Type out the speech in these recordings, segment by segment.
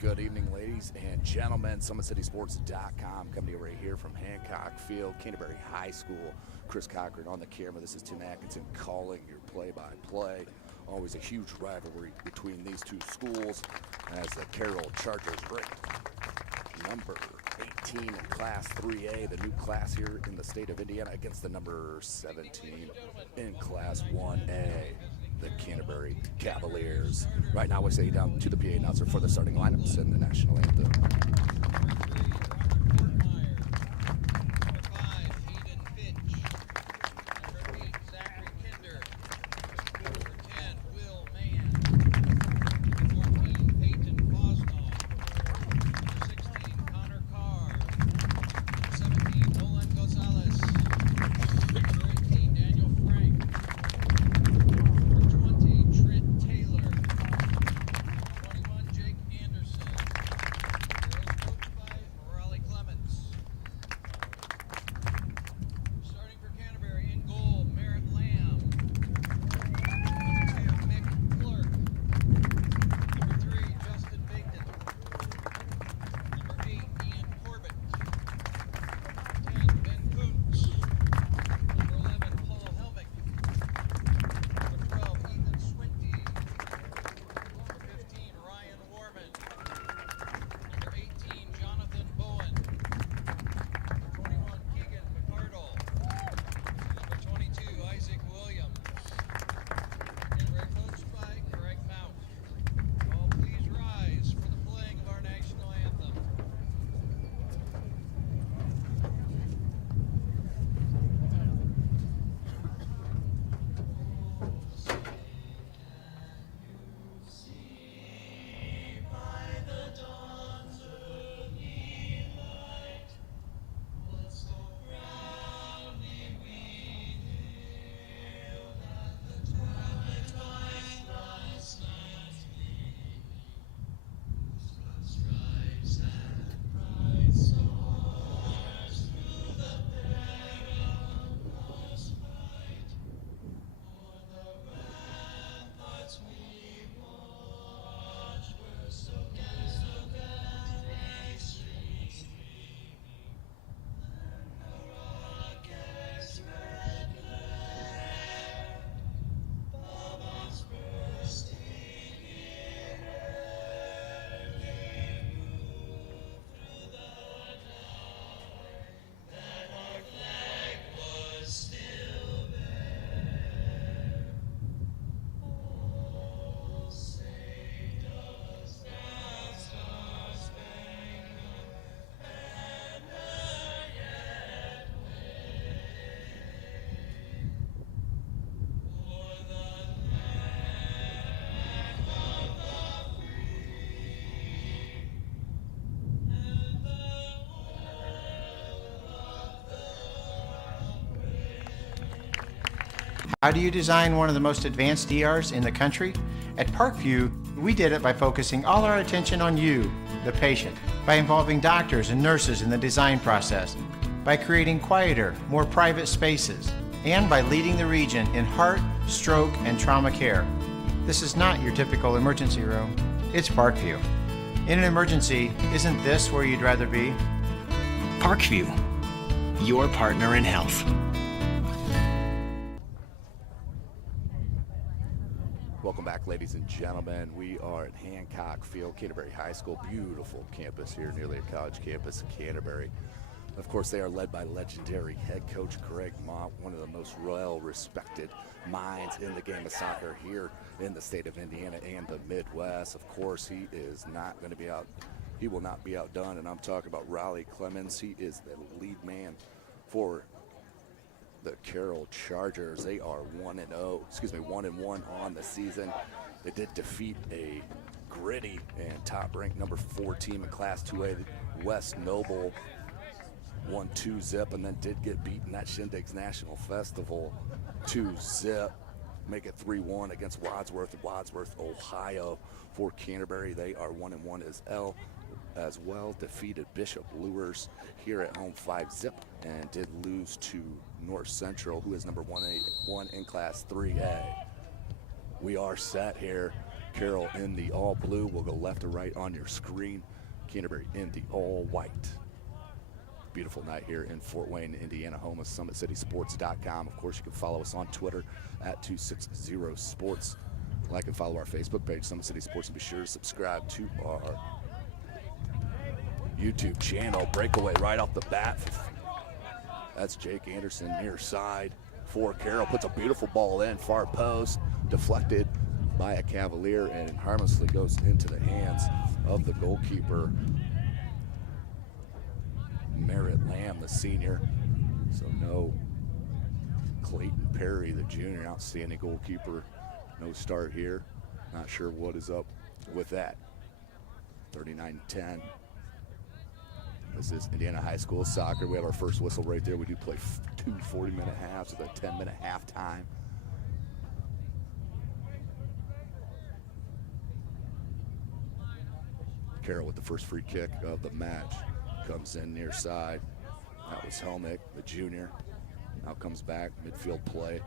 Good evening, ladies and gentlemen. SummitCitySports.com coming to you right here from Hancock Field, Canterbury High School. Chris Cochran on the camera. This is Tim Atkinson calling your play-by-play. Always a huge rivalry between these two schools as the Carroll Chargers rank number 18 in Class 3A, the new class here in the state of Indiana, against the number 17 in Class 1A. The Canterbury Cavaliers. Right now we say down to the PA announcer for the starting lineups and the national anthem. How do you design one of the most advanced ERs in the country? At Parkview, we did it by focusing all our attention on you, the patient, by involving doctors and nurses in the design process, by creating quieter, more private spaces, and by leading the region in heart, stroke, and trauma care. This is not your typical emergency room. It's Parkview. In an emergency, isn't this where you'd rather be? Parkview, your partner in health. Welcome back, ladies and gentlemen. We are at Hancock Field, Canterbury High School. Beautiful campus here, nearly a college campus in Canterbury. Of course, they are led by legendary head coach Greg Mott, one of the most well-respected minds in the game of soccer here in the state of Indiana and the Midwest. Of course, he is not going to be out. He will not be outdone, and I'm talking about Riley Clemens. He is the lead man for the Carroll Chargers. They are 1-1 on the season. They did defeat a gritty and top-ranked number 4 team in Class 2A, West Noble, 1-2 and then did get beaten at Shindig's National Festival 2-0. Make it 3-1 against Wadsworth, Ohio. For Canterbury, they are 1-1 as well. Defeated Bishop Lures here at home 5-0 and did lose to North Central, who is number 1 in Class 3A. We are set here Carroll in the all blue. We'll go left to right on your screen. Canterbury in the all white. Beautiful night here in Fort Wayne, Indiana, home of SummitCitySports.com. Of course, you can follow us on Twitter at 260sports. Like and follow our Facebook page, Summit City Sports, and be sure to subscribe to our YouTube channel. Breakaway right off the bat. That's Jake Anderson near side for Carroll. Puts a beautiful ball in, far post, deflected by a Cavalier, and harmlessly goes into the hands of the goalkeeper, Merritt Lamb, the senior. So no Clayton Perry, the junior, outstanding goalkeeper. No start here. Not sure what is up with that. 39-10. This is Indiana High School soccer. We have our first whistle right there. We do play 2 40-minute halves with a 10-minute halftime. Carroll with the first free kick of the match. Comes in near side. That was Helmick, the junior. Now comes back, midfield play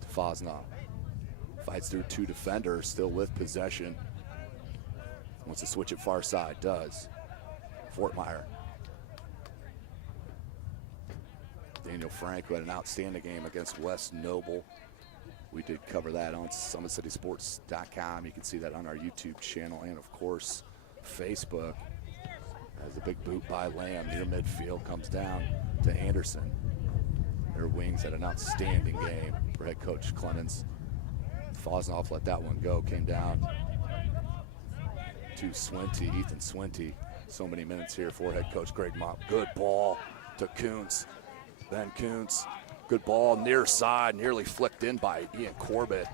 to Fosnoff. Fights through 2 defenders, still with possession. Wants to switch it far side, does. Fortmeyer. Daniel Frank, who had an outstanding game against West Noble. We did cover that on SummitCitySports.com. You can see that on our YouTube channel and, of course, Facebook. As a big boot by Lamb near midfield, comes down to Anderson. Their wings had an outstanding game for head coach Clemens. Fosnoff let that one go, came down to Swinty, Ethan Swinty. So many minutes here for head coach Greg Mott. Good ball to Kuntz. Ben Kuntz, good ball near side, nearly flicked in by Ian Corbett.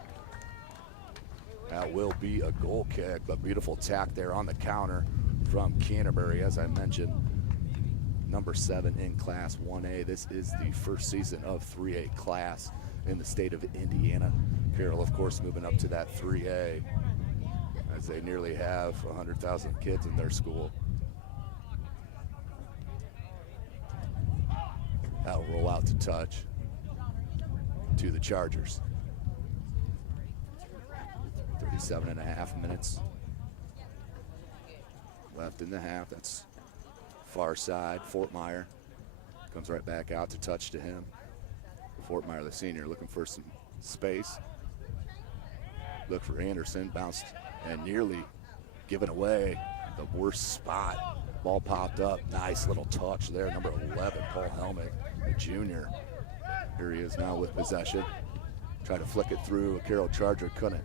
That will be a goal kick, but beautiful tack there on the counter from Canterbury. As I mentioned, number 7 in Class 1A. This is the first season of 3A class in the state of Indiana. Carroll, of course, moving up to that 3A, as they nearly have 100,000 kids in their school. That'll roll out to touch to the Chargers. 37.5 minutes left in the half. That's far side. Fortmeyer comes right back out to touch to him. Fortmeyer, the senior, looking for some space. Look for Anderson, bounced and nearly given away the worst spot. Ball popped up, nice little touch there. Number 11, Paul Helmick, the junior. Here he is now with possession. Try to flick it through. A Carroll Charger couldn't.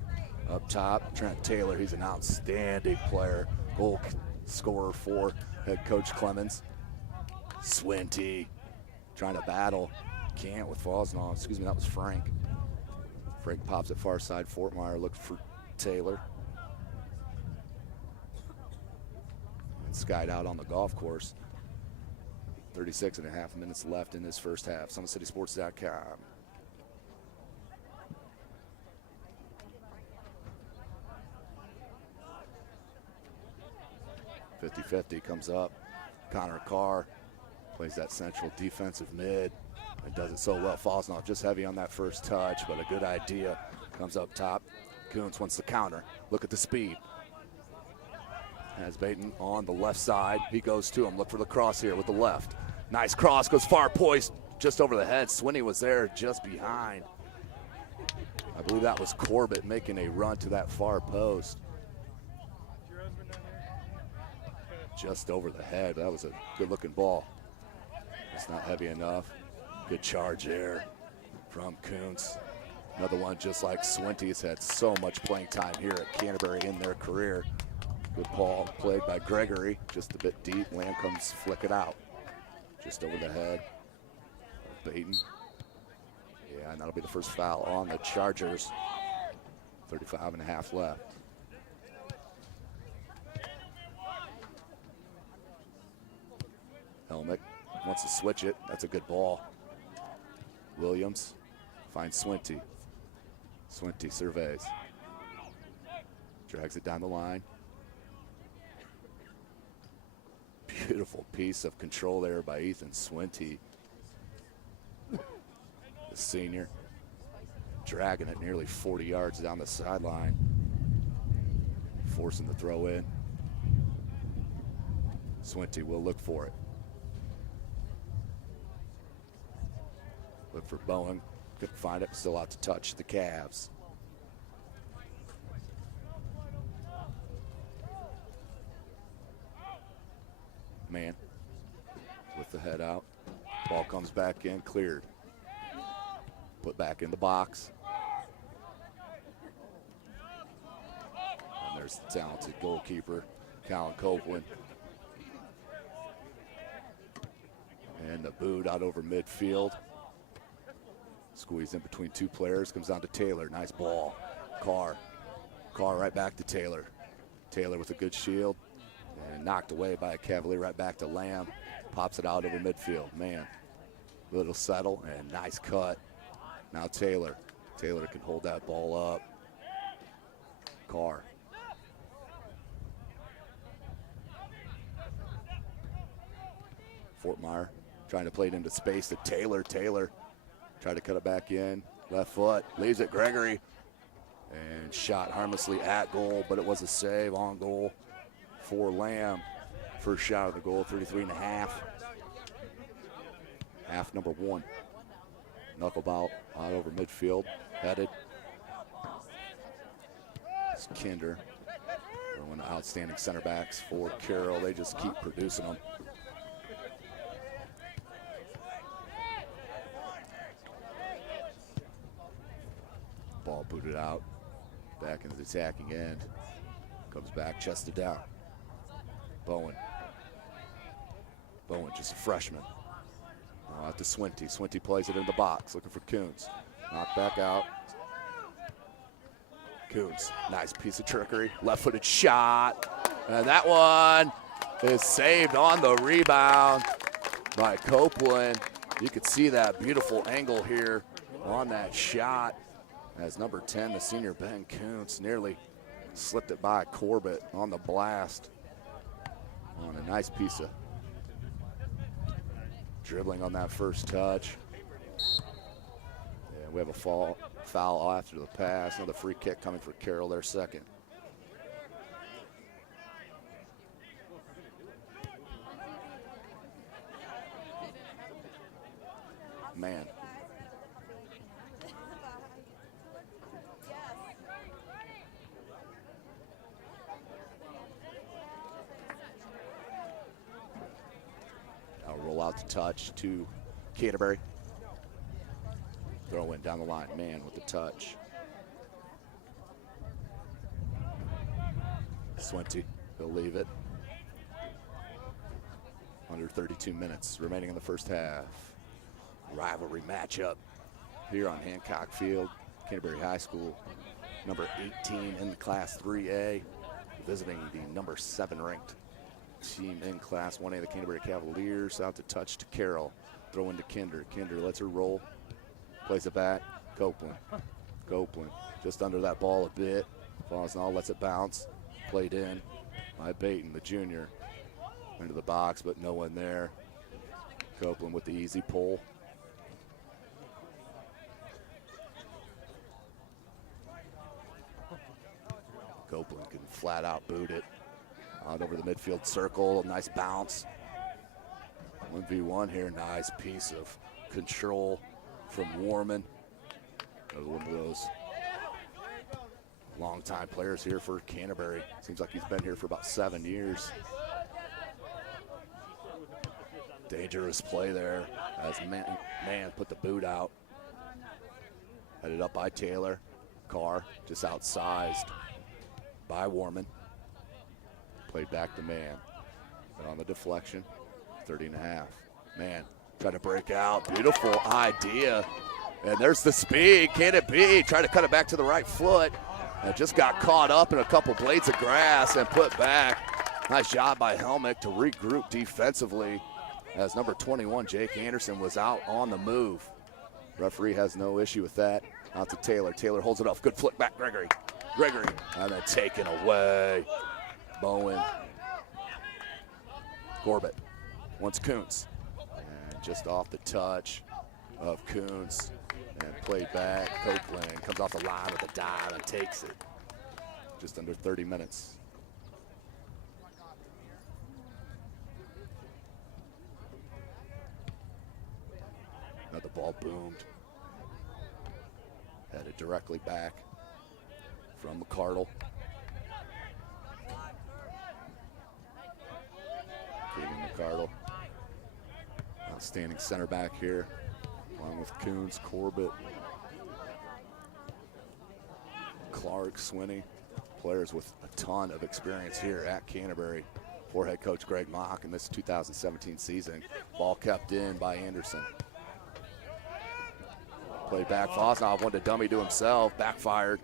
Up top, Trent Taylor, he's an outstanding player. Goal scorer for head coach Clemens. Swinty trying to battle. Can't with Fosnoff. Excuse me, that was Frank. Frank pops it far side. Fortmeyer looks for Taylor. And skied out on the golf course. 36.5 minutes left in this first half. SummitCitySports.com. .50 comes up. Connor Carr plays that central defensive mid and does it so well. Fosnoff just heavy on that first touch, but a good idea. Comes up top. Kuntz wants the counter. Look at the speed. Has Baton on the left side. He goes to him. Look for the cross here with the left. Nice cross, goes far poised, just over the head. Swinny was there just behind. I believe that was Corbett making a run to that far post. Just over the head. That was a good-looking ball. It's not heavy enough. Good charge there from Kuntz. Another one just like Swinty's had so much playing time here at Canterbury in their career. Good ball played by Gregory, just a bit deep. Lamb comes flick it out. Just over the head of Baton. Yeah, and that'll be the first foul on the Chargers. 35.5 left. Helmick wants to switch it. That's a good ball. Williams finds Swinty. Swinty surveys. Drags it down the line. Beautiful piece of control there by Ethan Swinty, the senior. Dragging it nearly 40 yards down the sideline. forcing the throw in. Swinty will look for it. Look for Bowen. Couldn't find it. Still out to touch the Cavs. Man with the head out. Ball comes back in, cleared. Put back in the box. And there's the talented goalkeeper, Colin Copeland. And the boot out over midfield. Squeezed in between two players, comes down to Taylor. Nice ball. Carr right back to Taylor. Taylor with a good shield. And knocked away by a Cavalier, right back to Lamb. Pops it out over midfield. Man, little settle and nice cut. Now Taylor. Taylor can hold that ball up. Carr. Fortmeyer trying to play it into space to Taylor. Taylor tried to cut it back in. Left foot, leaves it Gregory. And shot harmlessly at goal, but it was a save on goal for Lamb. First shot of the goal, 33.5. Half number one. Knuckleball out over midfield, headed. It's Kinder. They're one of the outstanding center backs for Carroll. They just keep producing them. Ball booted out. Back into the attacking end. Comes back, chested down. Bowen. Bowen, just a freshman. Out to Swinty. Swinty plays it in the box, looking for Coons. Knocked back out. Coons, nice piece of trickery. Left-footed shot. And that one is saved on the rebound by Copeland. You could see that beautiful angle here on that shot. As number 10, the senior Ben Coons, nearly slipped it by Corbett on the blast. On a nice piece of dribbling on that first touch. Yeah, we have a foul after the pass. Another free kick coming for Carroll, their second. Man. Roll out to touch to Canterbury. Throw in down the line. Man with the touch. Swinty, he'll leave it. Under 32 minutes remaining in the first half. Rivalry matchup here on Hancock Field. Canterbury High School, number 18 in the Class 3A, visiting the number 7 ranked team in Class 1A, the Canterbury Cavaliers. Out to touch to Carroll. Throw into Kinder. Kinder lets her roll. Plays it back. Copeland. Copeland just under that ball a bit. Fosnall lets it bounce. Played in by Baton, the junior. Into the box, but no one there. Copeland with the easy pull. Copeland can flat out boot it. Out over the midfield circle, nice bounce. 1v1 here, nice piece of control from Warman. Another one of those longtime players here for Canterbury. Seems like he's been here for about 7 years. Dangerous play there as man put the boot out. Headed up by Taylor. Carr just outsized by Warman. Played back to Man. And on the deflection, 30.5. Man, trying to break out. Beautiful idea. And there's the speed. Can it be? Trying to cut it back to the right foot. And just got caught up in a couple blades of grass and put back. Nice job by Helmick to regroup defensively as number 21, Jake Anderson, was out on the move. Referee has no issue with that. Out to Taylor. Taylor holds it off. Good flick back, Gregory. Gregory. And then taken away. Bowen. Corbett wants Kuntz. And just off the touch of Kuntz. And played back. Copeland comes off the line with a dive and takes it. Just under 30 minutes ball boomed. Headed directly back from Carroll. Keegan McCardle, outstanding center back here, along with Coons, Corbett, Clark, Swinney, players with a ton of experience here at Canterbury for head coach Greg Mock in this 2017 season. Ball kept in by Anderson. Play back, Fosnov wanted to dummy to himself, backfired.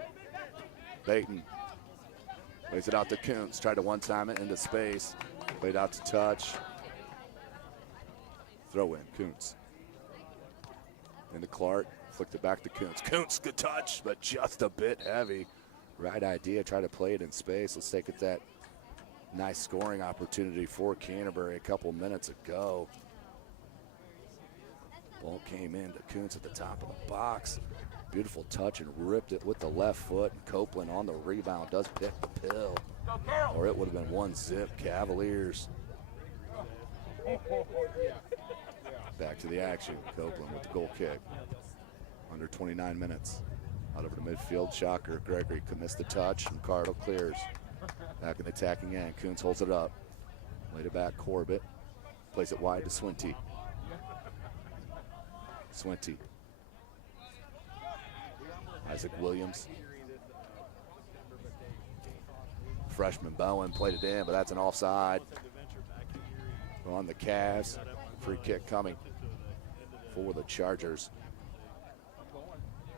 Baton lays it out to Coons, tried to one-time it into space. Played out to touch. Throw in, Coons. Into Clark, flicked it back to Coons. Coons, good touch, but just a bit heavy. Right idea, try to play it in space. Let's take it that nice scoring opportunity for Canterbury a couple minutes ago. Ball came in to Coons at the top of the box. Beautiful touch and ripped it with the left foot. And Copeland on the rebound does pick the pill. Or it would have been 1-zip Cavaliers. Back to the action. Copeland with the goal kick. Under 29 minutes. Out over to midfield. Shocker. Gregory could miss the touch. And Carroll clears. Back in the attacking end. Coons holds it up. Laid it back. Corbett. Plays it wide to Swinty. Swinty. Isaac Williams. Freshman Bowen played it in, but that's an offside on the Cavs. Free kick coming for the Chargers.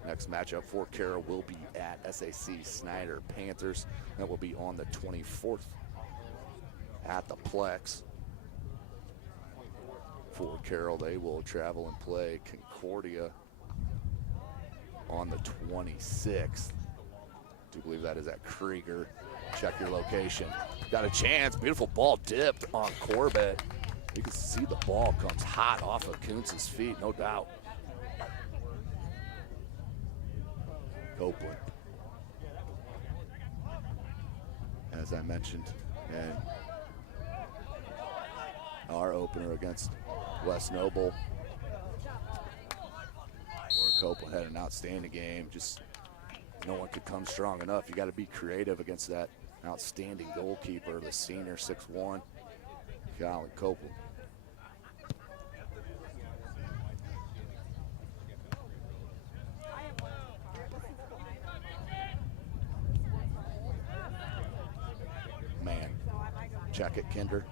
Next matchup for Carroll will be at SAC Snyder Panthers. That will be on the 24th at the Plex. For Carroll, they will travel and play Concordia on the 26th. I do believe that is at Krieger. Check your location. Got a chance. Beautiful ball dipped on Corbett. You can see the ball comes hot off of Kuntz's feet, no doubt. Copeland. As I mentioned, and our opener against West Noble, where Copeland had an outstanding game. Just no one could come strong enough. You got to be creative against that outstanding goalkeeper, the senior 6'1", Colin Copeland. Man, check it, Kinder.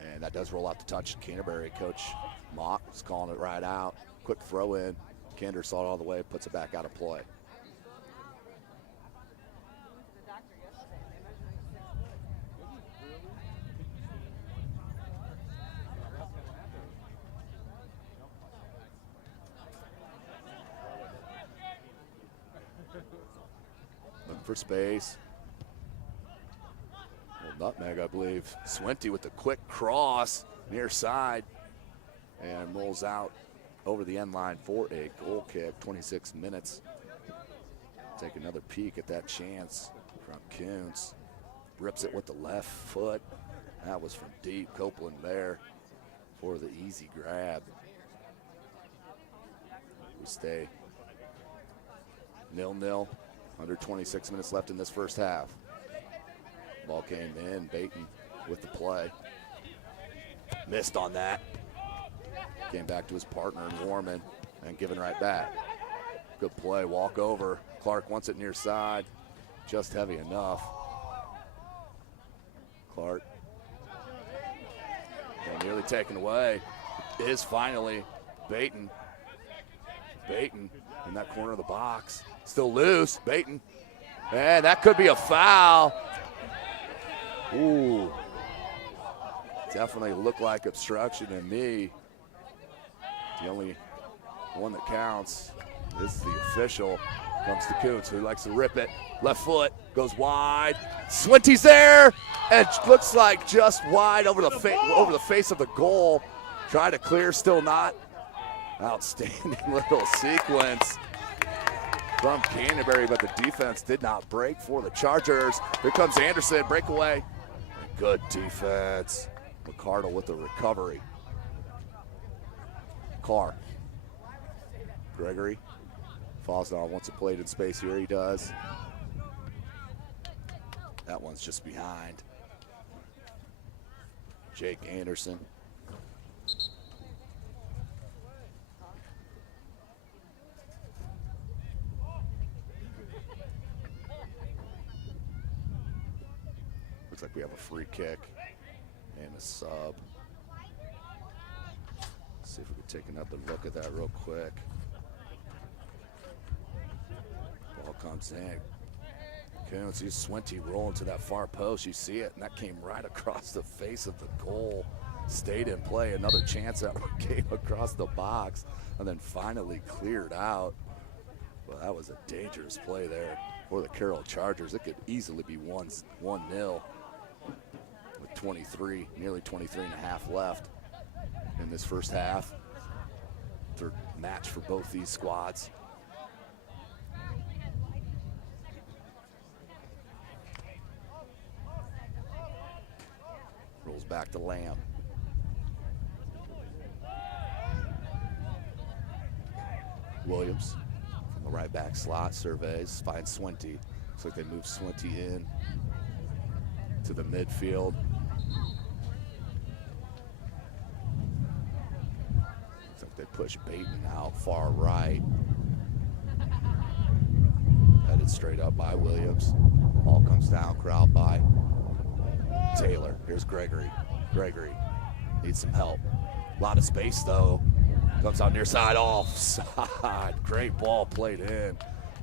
And that does roll out the touch. Canterbury coach Mock is calling it right out. Quick throw in. Kinder saw it all the way, puts it back out of play. Looking for space. Nutmeg, I believe. Swinty with the quick cross near side and rolls out over the end line for a goal kick. 26 minutes. Take another peek at that chance from Kuntz. Rips it with the left foot. That was from deep. Copeland there for the easy grab. We stay 0-0. Under 26 minutes left in this first half. Ball came in, Baton with the play. Missed on that. Came back to his partner in Warman and given right back. Good play, walk over. Clark wants it near side. Just heavy enough. Clark. And nearly taken away. Is finally Baton. Baton in that corner of the box. Still loose, Baton. And that could be a foul. Ooh, definitely looked like obstruction to me. The only one that counts is the official. Comes to Kuntz, who likes to rip it. Left foot goes wide. Swinty's there, and looks like just wide over the face of the goal. Try to clear, still not. Outstanding little sequence from Canterbury, but the defense did not break for the Chargers. Here comes Anderson, breakaway. Good defense. McCardle with the recovery. Carr. Gregory falls down, wants a plate in space here. He does. That one's just behind. Jake Anderson. Looks like we have a free kick and a sub. Let's see if we can take another look at that real quick. Ball comes in. Coons, you Swinty rolling to that far post. You see it, and that came right across the face of the goal. Stayed in play. Another chance that came across the box and then finally cleared out. Well, that was a dangerous play there for the Carroll Chargers. It could easily be 1-0 with 23, nearly 23 and a half left in this first half. Third match for both these squads. Rolls back to Lamb. Williams from the right back slot surveys, finds Swinty. Looks like they move Swinty in to the midfield. Looks like they push Bateman out far right. Headed straight up by Williams. Ball comes down, crowd by Taylor. Here's Gregory. Gregory needs some help. A lot of space though. Comes out near side, offside. Great ball played in,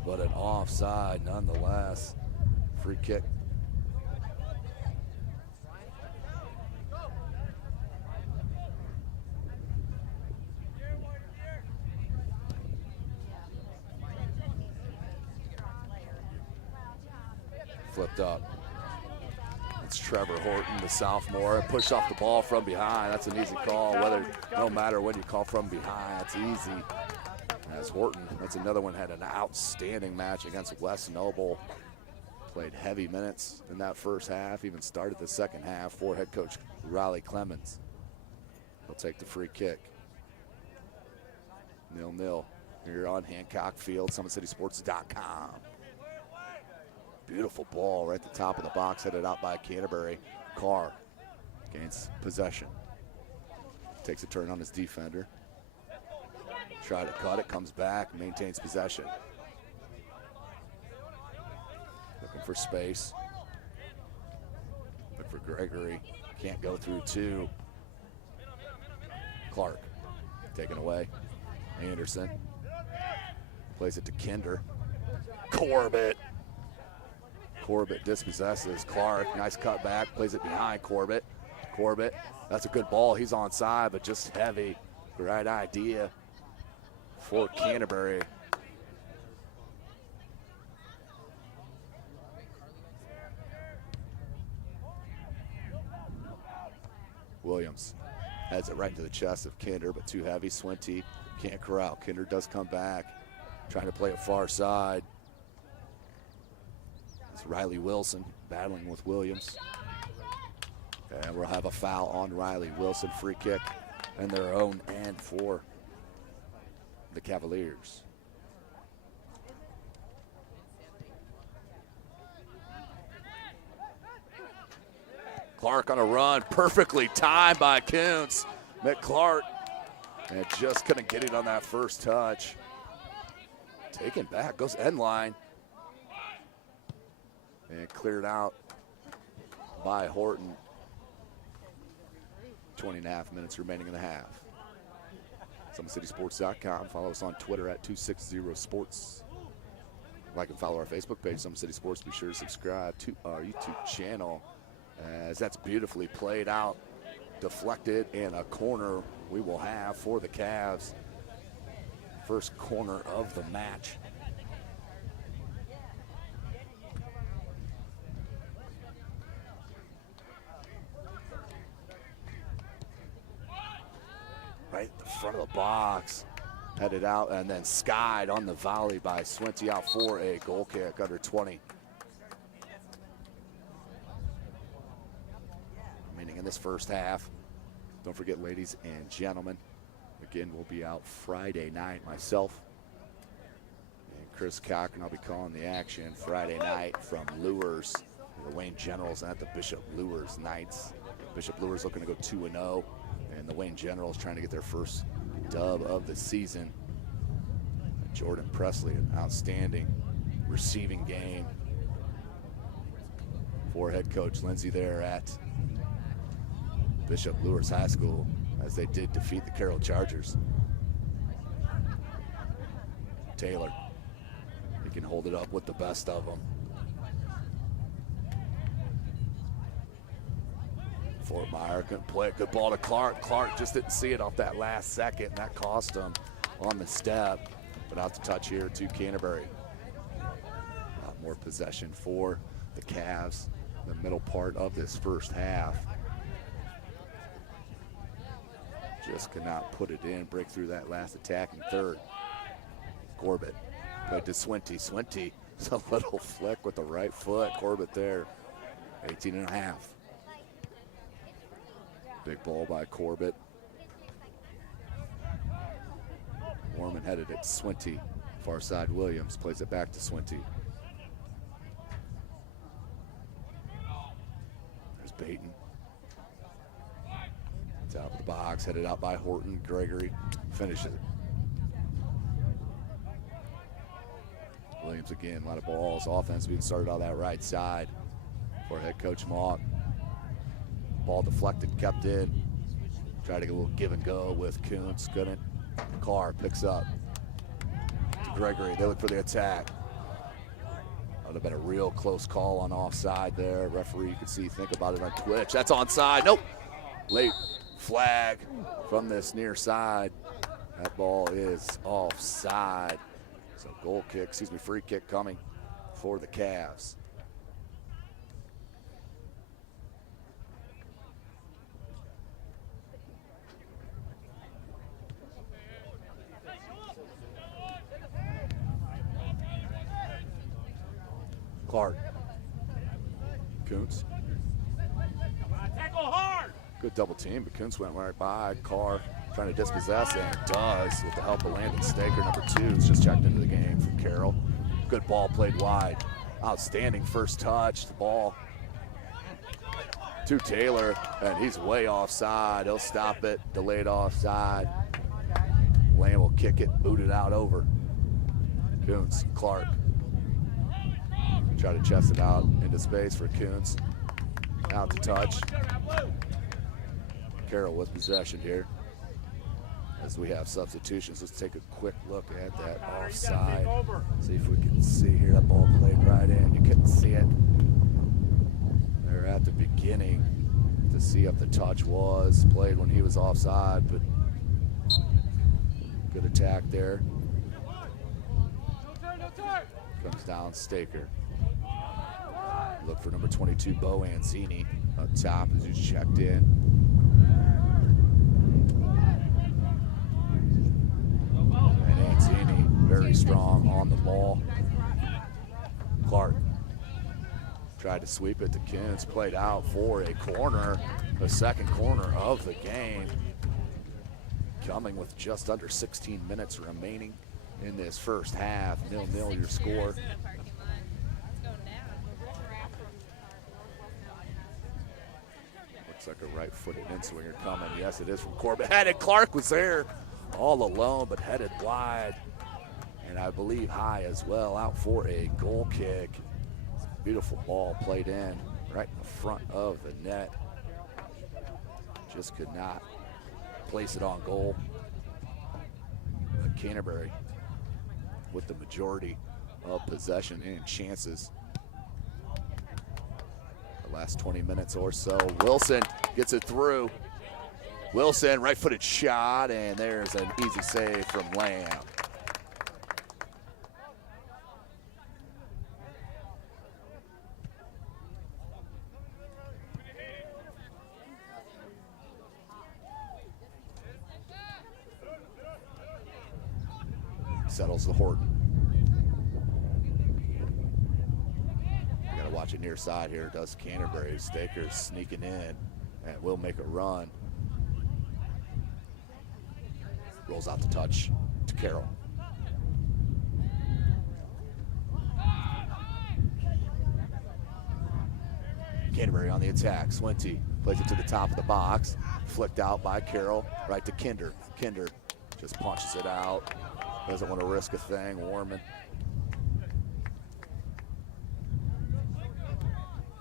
but an offside nonetheless. Free kick. Flipped up. It's Trevor Horton, the sophomore. Pushed off the ball from behind. That's an easy call. No matter when you call from behind, it's easy. As Horton, that's another one, had an outstanding match against West Noble. Played heavy minutes in that first half, even started the second half for head coach Riley Clemens. He'll take the free kick. 0-0 here on Hancock Field, SummitCitySports.com. Beautiful ball right at the top of the box, headed out by Canterbury. Carr gains possession. Takes a turn on his defender. Try to cut it, comes back, maintains possession. Looking for space. Look for Gregory. Can't go through two. Clark taken away. Anderson plays it to Kinder. Corbett. Corbett dispossesses Clark. Nice cut back. Plays it behind Corbett. Corbett. That's a good ball. He's onside, but just heavy. Right idea for Canterbury. Williams heads it right into the chest of Kinder, but too heavy. Swinty can't corral. Kinder does come back, trying to play it far side. It's Riley Wilson battling with Williams. And we'll have a foul on Riley Wilson. Free kick and their own end for the Cavaliers. Clark on a run, perfectly timed by Kuntz. McClark, and just couldn't get it on that first touch. Taken back, goes end line. And cleared out by Horton. 20.5 minutes remaining in the half. SummitCitySports.com. Follow us on Twitter at 260sports. Like and follow our Facebook page, Summit City Sports. Be sure to subscribe to our YouTube channel, as that's beautifully played out, deflected, and a corner we will have for the Cavs. First corner of the match. Right at the front of the box, headed out, and then skied on the volley by Swinty, out for a goal kick under 20. this first half. Don't forget, ladies and gentlemen, again, we'll be out Friday night, myself and Chris Cochran. I'll be calling the action Friday night from Lures, the Wayne Generals at the Bishop Lures Knights. Bishop Lures looking to go 2-0, and the Wayne Generals trying to get their first dub of the season. Jordan Presley, an outstanding receiving game for head coach Lindsay there at Bishop Lures High School, as they did defeat the Carroll Chargers. Taylor, he can hold it up with the best of them. Fort Meyer couldn't play it. Good ball to Clark. Clark just didn't see it off that last second, and that cost him on the step. But out to touch here to Canterbury. A lot more possession for the Cavs in the middle part of this first half. Just could not put it in, break through that last attacking third. Corbett played to Swinty. Swinty, a little flick with the right foot. Corbett there, 18.5. Big ball by Corbett. Warman headed it to Swinty. Far side Williams plays it back to Swinty. There's Baton. Top of the box, headed out by Horton. Gregory finishes it. Williams again, a lot of balls. Offense being started on that right side for head coach Mauck. Ball deflected, kept in. Tried to get a little give and go with Kuntz, couldn't. Carr picks up to Gregory. They look for the attack. That would have been a real close call on offside there. Referee, you can see, think about it on Twitch. That's onside. Nope. Late flag from this near side. That ball is offside. So free kick coming for the Cavs. Clark. Kuntz. Tackle hard. Good double team, but Kuntz went right by. Carr trying to dispossess, and does with the help of Landon Staker. Number 2 is just checked into the game from Carroll. Good ball played wide. Outstanding first touch. The ball to Taylor, and he's way offside. He'll stop it. Delayed offside. Lamb will kick it, boot it out over. Kuntz, Clark. Try to chest it out into space for Kuntz. Out to touch. Carroll with possession here. As we have substitutions, let's take a quick look at that offside. See if we can see here. That ball played right in. You couldn't see it there at the beginning to see if the touch was played when he was offside, but good attack there. Comes down Staker. Look for number 22, Bo Anzini, up top as he's checked in. And Anzini, very strong on the ball. Clark tried to sweep it to Kuntz, played out for a corner, the second corner of the game. Coming with just under 16 minutes remaining in this first half. 0-0 your score. Looks like a right-footed in-swinger coming. Yes, it is from Corbett. Headed, Clark was there all alone, but headed wide. And I believe high as well, out for a goal kick. Beautiful ball played in right in the front of the net. Just could not place it on goal. But Canterbury with the majority of possession and chances. The last 20 minutes or so. Wilson gets it through. Wilson, right-footed shot, and there's an easy save from Lamb. Settles the Horton. You gotta watch it near side here. Does Canterbury. Staker sneaking in. and will make a run. Rolls out the touch to Carroll. Canterbury on the attack. Swinty plays it to the top of the box. Flicked out by Carroll, right to Kinder. Kinder just punches it out. Doesn't want to risk a thing. Warman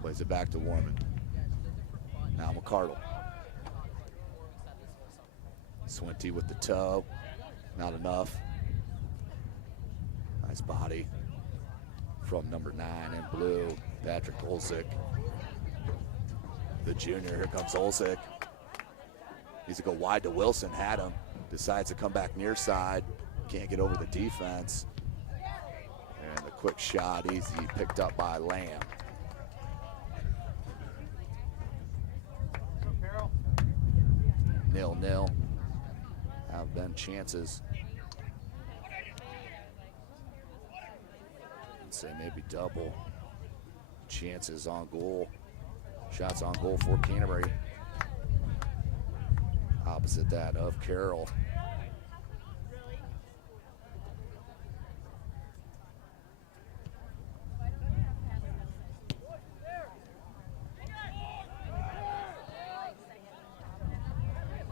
plays it back to Warman. Now McCardle. Swinty with the toe. Not enough. Nice body from number 9 in blue, Patrick Olsick. The junior, here comes Olsick. Needs to go wide to Wilson, had him. Decides to come back near side. Can't get over the defense. And the quick shot, easy, picked up by Lamb. Nil-nil. Have been chances. I'd say maybe double chances on goal. Shots on goal for Canterbury. Opposite that of Carroll.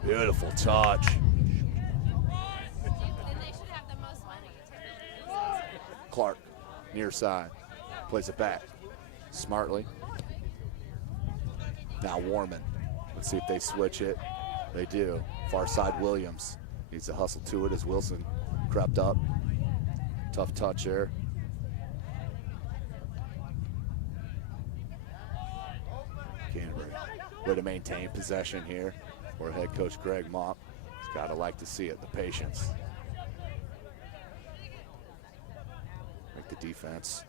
Beautiful touch. Clark, near side, plays it back smartly. Now Warman. Let's see if they switch it. They do. Far side Williams needs to hustle to it as Wilson crept up. Tough touch there. Canterbury way to maintain possession here for head coach Greg Mott. He's got to like to see it, the patience. Make the defense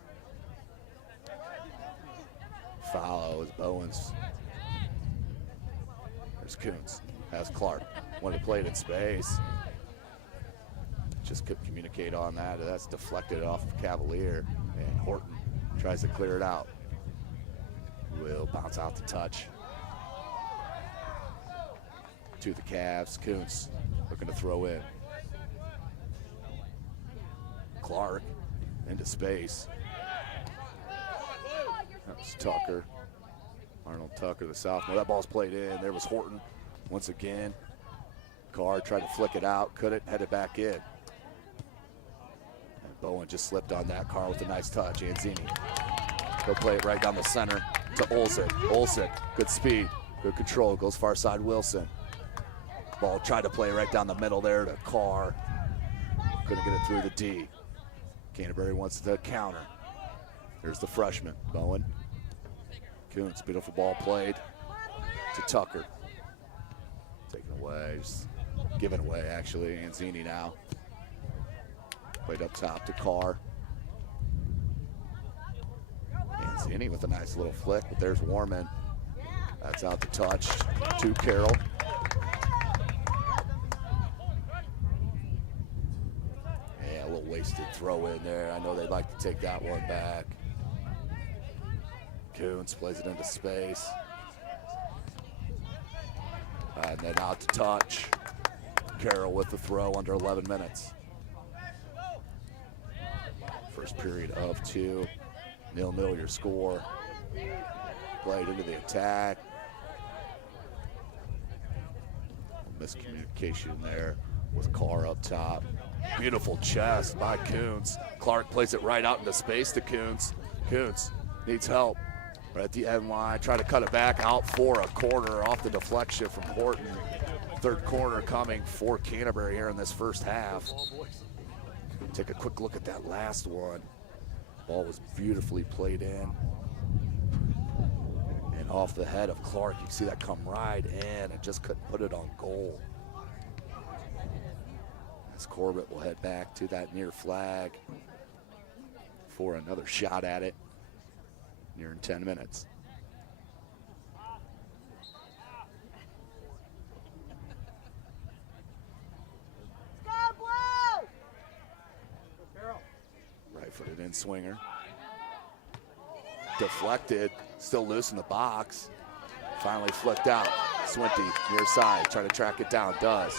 follow as Bowens. There's Kuntz, has Clark. Wanted to play it in space. Just couldn't communicate on that. That's deflected off of Cavalier, and Horton tries to clear it out. Will bounce out the touch. To the Cavs, Kuntz looking to throw in. Clark into space. That's Tucker. Arnold Tucker, the sophomore. That ball's played in. There was Horton once again. Carr tried to flick it out, couldn't, headed back in. And Bowen just slipped on that. Carr with a nice touch. Anzini. He'll play it right down the center to Olsick. Olsick, good speed, good control. Goes far side Wilson. Ball tried to play right down the middle there to Carr. Couldn't get it through the D. Canterbury wants to counter. Here's the freshman, Bowen. Kuntz, beautiful ball played to Tucker. Taken away, just given away actually. Anzini now. Played up top to Carr. Anzini with a nice little flick, but there's Warman. That's out the touch to Carroll. Yeah, a little wasted throw in there. I know they'd like to take that one back. Kuntz plays it into space. And then out to touch. Carroll with the throw under 11 minutes. First period of 2. 0-0 your score. Played into the attack. Miscommunication there with Carr up top. Beautiful chest by Kuntz. Clark plays it right out into space to Kuntz. Kuntz needs help. Right at the end line, try to cut it back out for a corner off the deflection from Horton. Third corner coming for Canterbury here in this first half. Take a quick look at that last one. Ball was beautifully played in. And off the head of Clark, you can see that come right in and just couldn't put it on goal. As Corbett will head back to that near flag for another shot at it. Near in 10 minutes. Right-footed in swinger. Deflected, still loose in the box. Finally flicked out. Swinty near side, trying to track it down, does.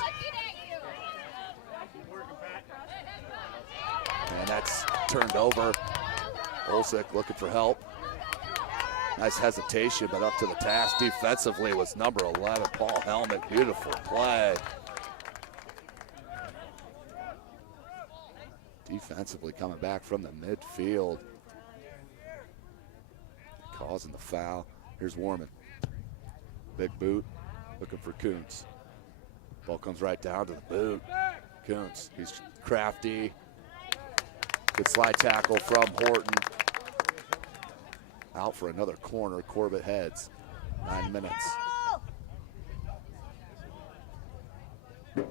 And that's turned over. Olsek looking for help. Nice hesitation, but up to the task defensively was number 11, Paul Helmet. Beautiful play. Defensively coming back from the midfield. Causing the foul. Here's Warman. Big boot, looking for Kuntz. Ball comes right down to the boot. Kuntz, he's crafty. Good slide tackle from Horton. Out for another corner, Corbett heads. 9 minutes. The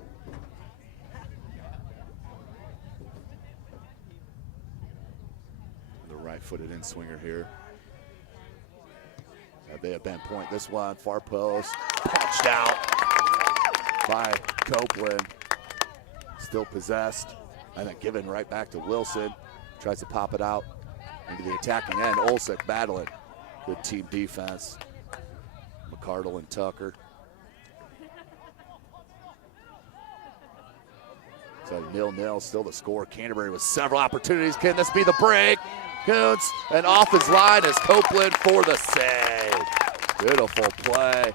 right-footed in-swinger here. They have been point this one, far post, punched out by Copeland. Still possessed, and then given right back to Wilson. Tries to pop it out into the attacking end. Olsek battling. Good team defense. McCardle and Tucker. So 0-0, still the score. Canterbury with several opportunities. Can this be the break? Kuntz, and off his line is Copeland for the save. Beautiful play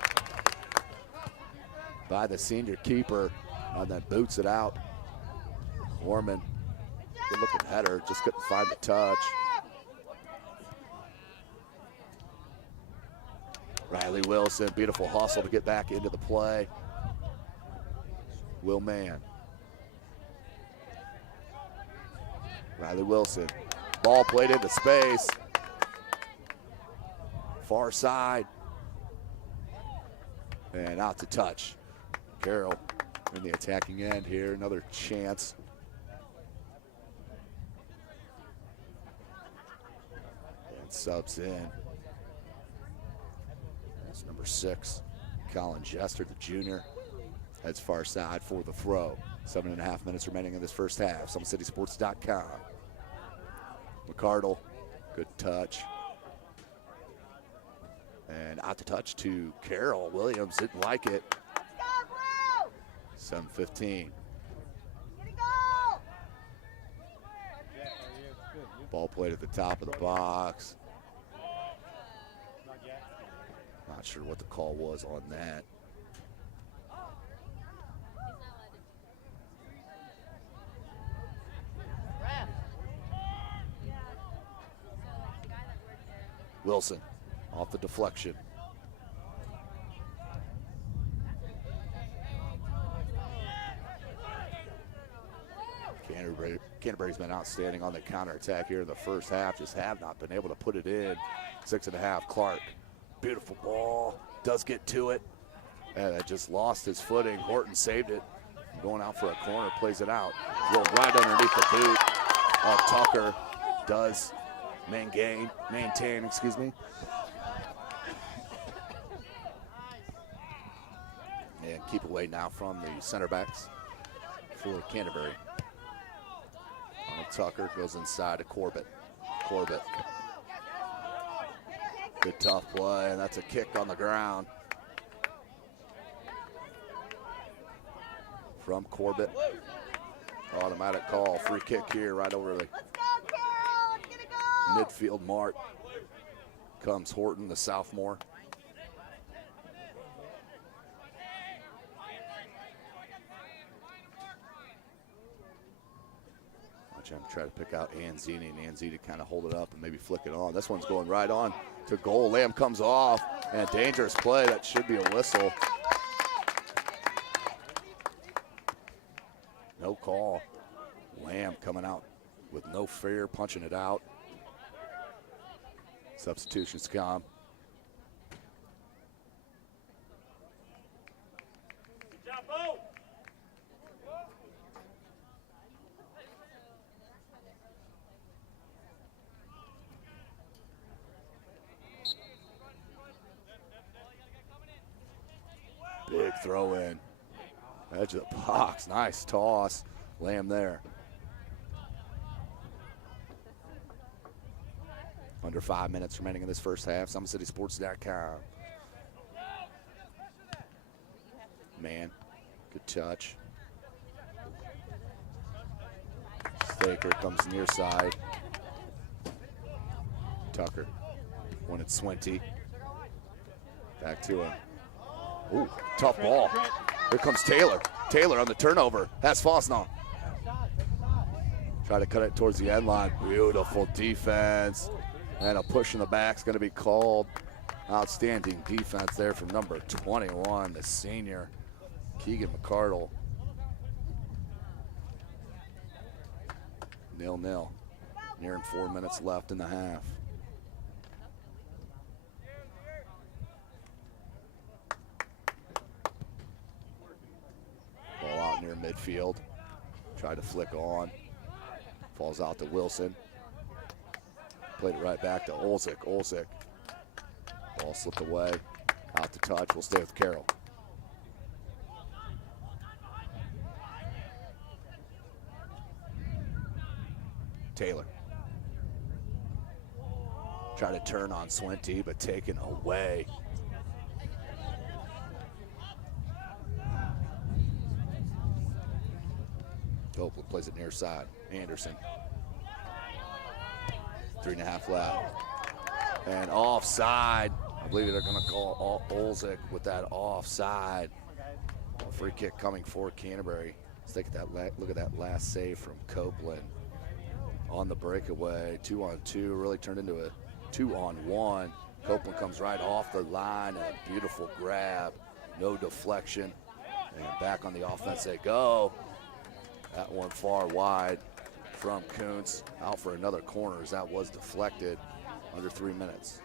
by the senior keeper, and then boots it out. Warman, good looking header, just couldn't find the touch. Riley Wilson, beautiful hustle to get back into the play. Will Mann. Riley Wilson, ball played into space. Far side. And out to touch. Carroll in the attacking end here, another chance. And subs in. That's number 6, Colin Jester, the junior. Heads far side for the throw. 7.5 minutes remaining in this first half. SummitCitySports.com. McCardle, good touch. And out to touch to Carroll. Williams didn't like it. 7:15. Ball played at the top of the box. Not sure what the call was on that. Wilson off the deflection. Canterbury's been outstanding on the counterattack here in the first half, just have not been able to put it in. 6.5, Clark. Beautiful ball, does get to it. And it just lost his footing. Horton saved it. Going out for a corner, plays it out. Rolled right underneath the boot of Tucker. Does maintain, excuse me. And keep away now from the center backs for Canterbury. Tucker goes inside to Corbett. Corbett. Good tough play, and that's a kick on the ground. From Corbett. Automatic call, free kick here right over the midfield mark. Comes Horton, the sophomore. I'm trying to pick out Anzini, and Anzini kind of hold it up and maybe flick it on. This one's going right on to goal. Lamb comes off, and a dangerous play. That should be a whistle. No call. Lamb coming out with no fear, punching it out. Substitutions come. Big throw in. Edge of the box. Nice toss. Lamb there. Under 5 minutes remaining in this first half. SummitCitySports.com. Man, good touch. Staker comes near side. Tucker wanted Swinty. Back to him. Ooh, tough ball. Here comes Taylor. Taylor on the turnover. That's Fosnaugh. Try to cut it towards the end line. Beautiful defense. And a push in the back is going to be called. Outstanding defense there from number 21, the senior, Keegan McCardle. 0-0. Nearing 4 minutes left in the half. Ball out near midfield. Tried to flick on. Falls out to Wilson. Played it right back to Olzik. Olzik. Ball slipped away. Out to touch. We'll stay with Carroll. Taylor. Try to turn on Swinty, but taken away. Copeland plays it near side. Anderson. 3.5 left. And offside. I believe they're going to call Olzik with that offside. A free kick coming for Canterbury. Let's take look at that last save from Copeland. On the breakaway, 2-on-2, really turned into a 2-on-1. Copeland comes right off the line, and a beautiful grab, no deflection. And back on the offense they go. That one far wide from Kuntz, out for another corner as that was deflected. Under 3 minutes.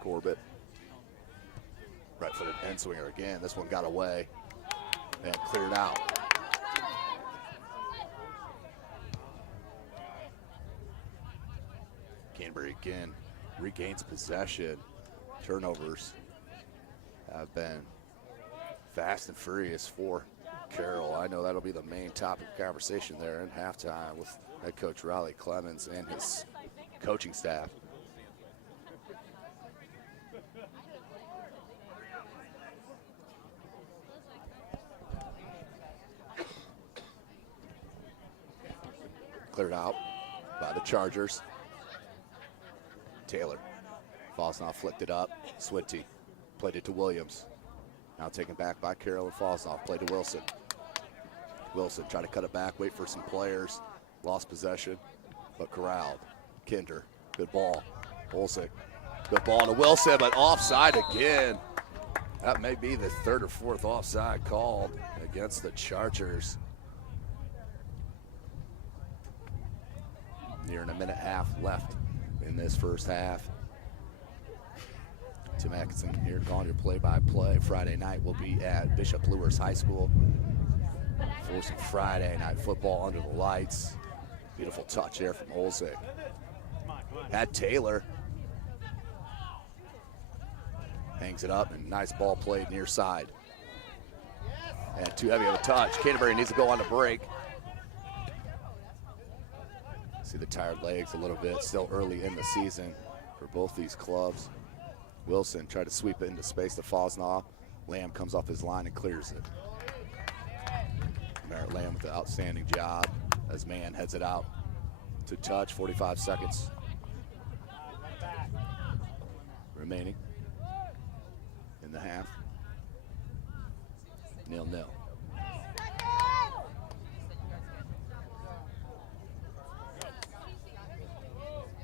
Corbett. Right-footed end swinger again. This one got away and cleared out. Canterbury again regains possession. Turnovers have been fast and furious for Carroll. I know that'll be the main topic of conversation there in halftime with head coach Riley Clemens and his coaching staff. Cleared out by the Chargers. Taylor. Fosnaugh flicked it up. Swinty played it to Williams. Now taken back by Carroll and Fosnaugh. Played to Wilson. Wilson tried to cut it back, wait for some players. Lost possession, but corralled. Kinder, good ball. Olsik, good ball to Wilson, but offside again. That may be the third or fourth offside called against the Chargers. Nearing a minute and a half left in this first half. Tim Atkinson here calling your play-by-play. Friday night will be at Bishop Lewis High School for some Friday night football under the lights. Beautiful touch there from Olsik. Had Taylor. Hangs it up, and nice ball played near side. And too heavy of a touch. Canterbury needs to go on the break. See the tired legs a little bit, still early in the season for both these clubs. Wilson tried to sweep it into space to Fosnaugh. Lamb comes off his line and clears it. Merritt Lamb with the outstanding job as Mann heads it out to touch. 45 seconds remaining in the half. 0-0.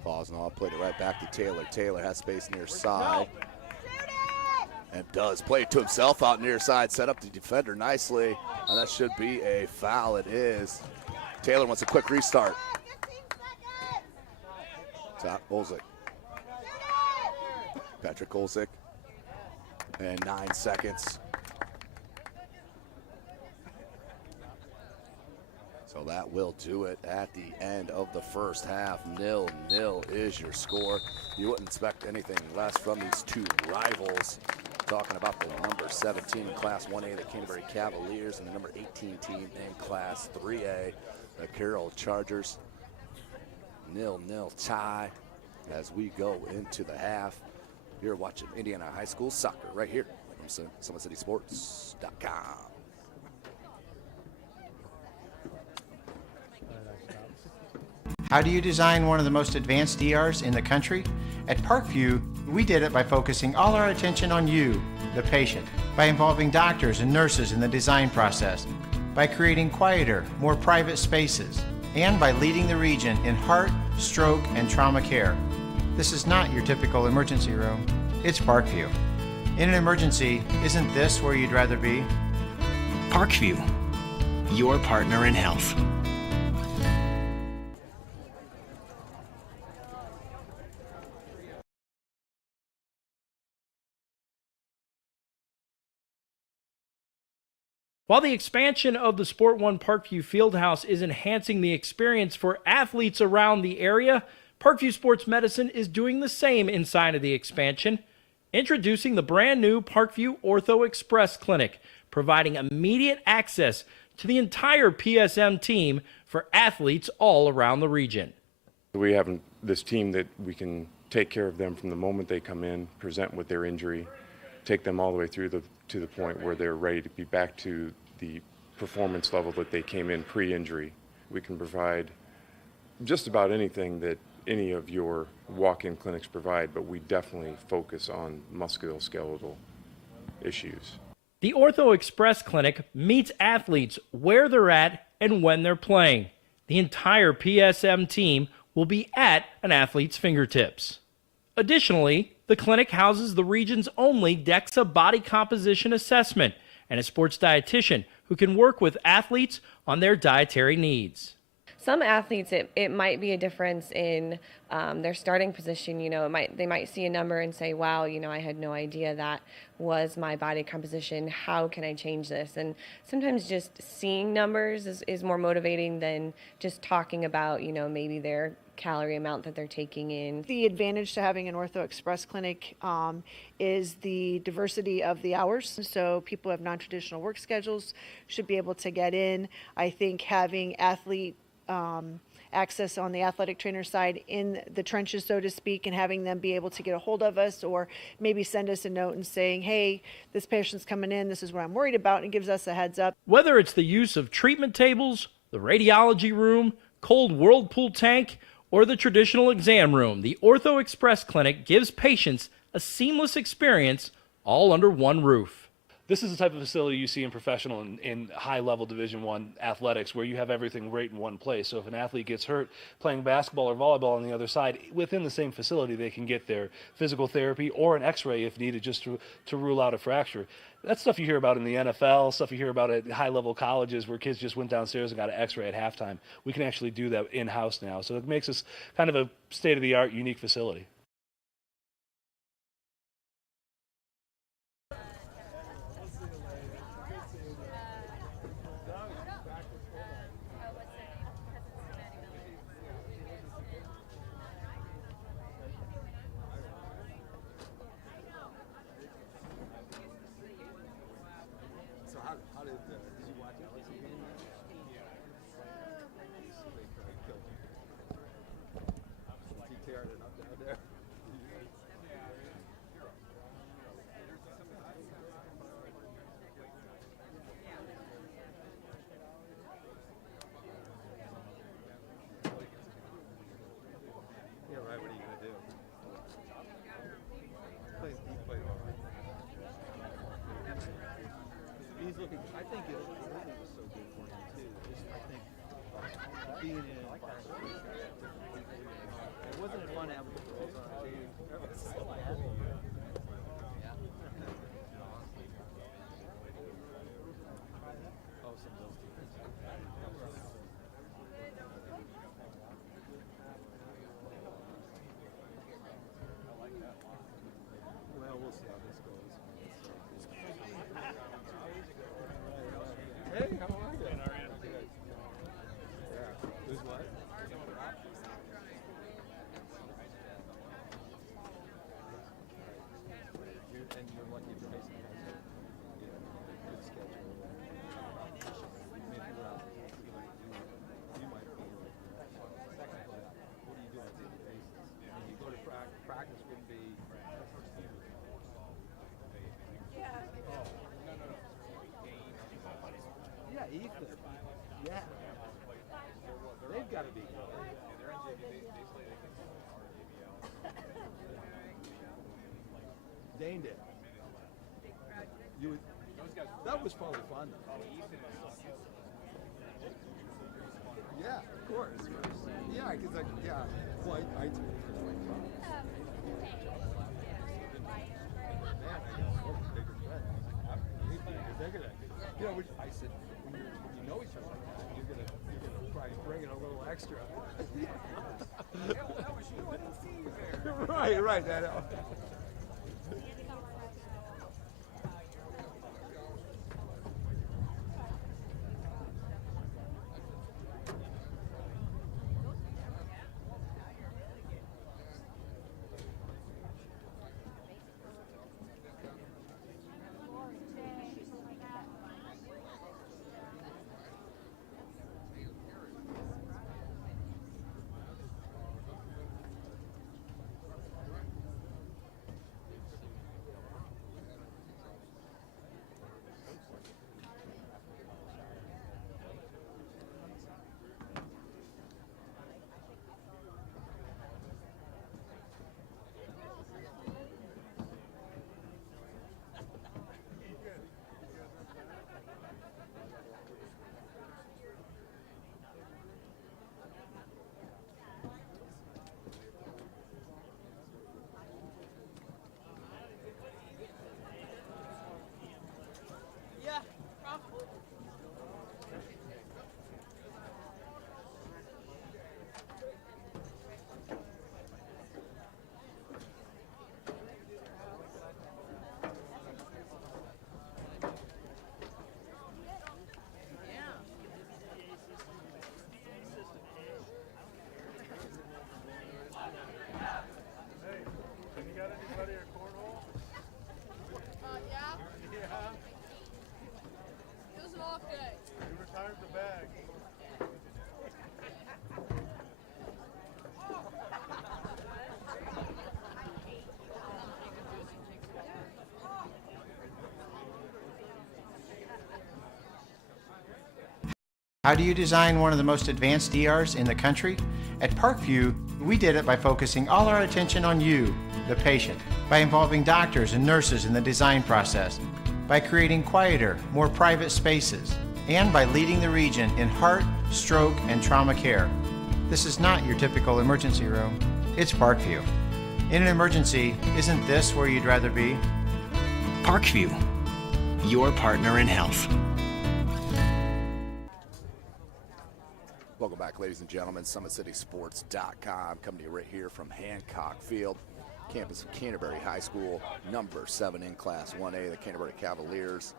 Fosnaugh played it right back to Taylor. Taylor has space near side. And does play it to himself out near side. Set up the defender nicely. And that should be a foul. It is. Taylor wants a quick restart. Top Olsik. Patrick Olsik. And 9 seconds. So that will do it at the end of the first half. 0-0 is your score. You wouldn't expect anything less from these two rivals. Talking about the number 17 in Class 1A, the Canterbury Cavaliers, and the number 18 team in Class 3A, the Carroll Chargers. 0-0 tie as we go into the half. You're watching Indiana High School soccer right here from SummitCitySports.com. How do you design one of the most advanced ERs in the country? At Parkview, we did it by focusing all our attention on you, the patient, by involving doctors and nurses in the design process, by creating quieter, more private spaces, and by leading the region in heart, stroke, and trauma care. This is not your typical emergency room. It's Parkview. In an emergency, isn't this where you'd rather be? Parkview, your partner in health. While the expansion of the Sport One Parkview Fieldhouse is enhancing the experience for athletes around the area, Parkview Sports Medicine is doing the same inside of the expansion, introducing the brand new Parkview Ortho Express Clinic, providing immediate access to the entire PSM team for athletes all around the region. We have this team that we can take care of them from the moment they come in, present with their injury, take them all the way through to the point where they're ready to be back to the performance level that they came in pre-injury. We can provide just about anything that any of your walk-in clinics provide, but we definitely focus on musculoskeletal issues. The Ortho Express Clinic meets athletes where they're at and when they're playing. The entire PSM team will be at an athlete's fingertips. Additionally, the clinic houses the region's only DEXA body composition assessment and a sports dietitian who can work with athletes on their dietary needs. Some athletes, it might be a difference in their starting position. You know, they might see a number and say, wow, you know, I had no idea that was my body composition. How can I change this? And sometimes just seeing numbers is more motivating than just talking about, you know, maybe their calorie amount that they're taking in. The advantage to having an Ortho Express clinic is the diversity of the hours. So people who have non-traditional work schedules should be able to get in. I think having athlete access on the athletic trainer side in the trenches, so to speak, and having them be able to get a hold of us or maybe send us a note and saying, hey, this patient's coming in, this is what I'm worried about, and it gives us a heads up. Whether it's the use of treatment tables, the radiology room, cold whirlpool tank, or the traditional exam room, the Ortho Express Clinic gives patients a seamless experience all under one roof. This is the type of facility you see in professional and high-level Division I athletics where you have everything right in one place. So if an athlete gets hurt playing basketball or volleyball on the other side, within the same facility they can get their physical therapy or an x-ray if needed just to rule out a fracture. That's stuff you hear about in the NFL, stuff you hear about at high-level colleges where kids just went downstairs and got an x-ray at halftime. We can actually do that in-house now. So it makes us kind of a state-of-the-art, unique facility. I think it was so good for him too. Just, I think being in it wasn't fun to have the girls on too. That was so cool. Oh, some of those teams. Well, we'll see how this goes. Hey, how are you? Yeah. Who's what? Dane did. That was probably fun. Yeah, of course. Yeah, because well, I I said, when you know each other, you're gonna try and bring in a little extra. That was you. I didn't see you there. Right. How do you design one of the most advanced ERs in the country? At Parkview, we did it by focusing all our attention on you, the patient, by involving doctors and nurses in the design process, by creating quieter, more private spaces, and by leading the region in heart, stroke, and trauma care. This is not your typical emergency room. It's Parkview. In an emergency, isn't this where you'd rather be? Parkview, your partner in health. Welcome back, ladies and gentlemen. SummitCitySports.com coming to you right here from Hancock Field, campus of Canterbury High School, number 7 in Class 1A, the Canterbury Cavaliers.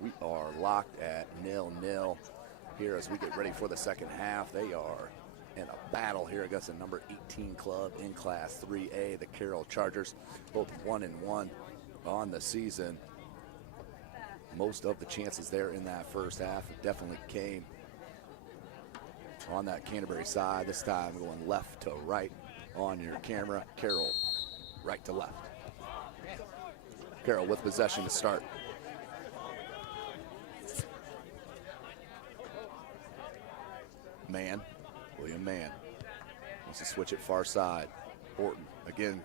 We are locked at 0-0 here as we get ready for the second half. They are in a battle here against the number 18 club in Class 3A, the Carroll Chargers, both 1-1 on the season. Most of the chances there in that first half definitely came on that Canterbury side. This time going left to right on your camera. Carroll right to left. Carroll with possession to start. William Mann wants to switch it far side. Horton again,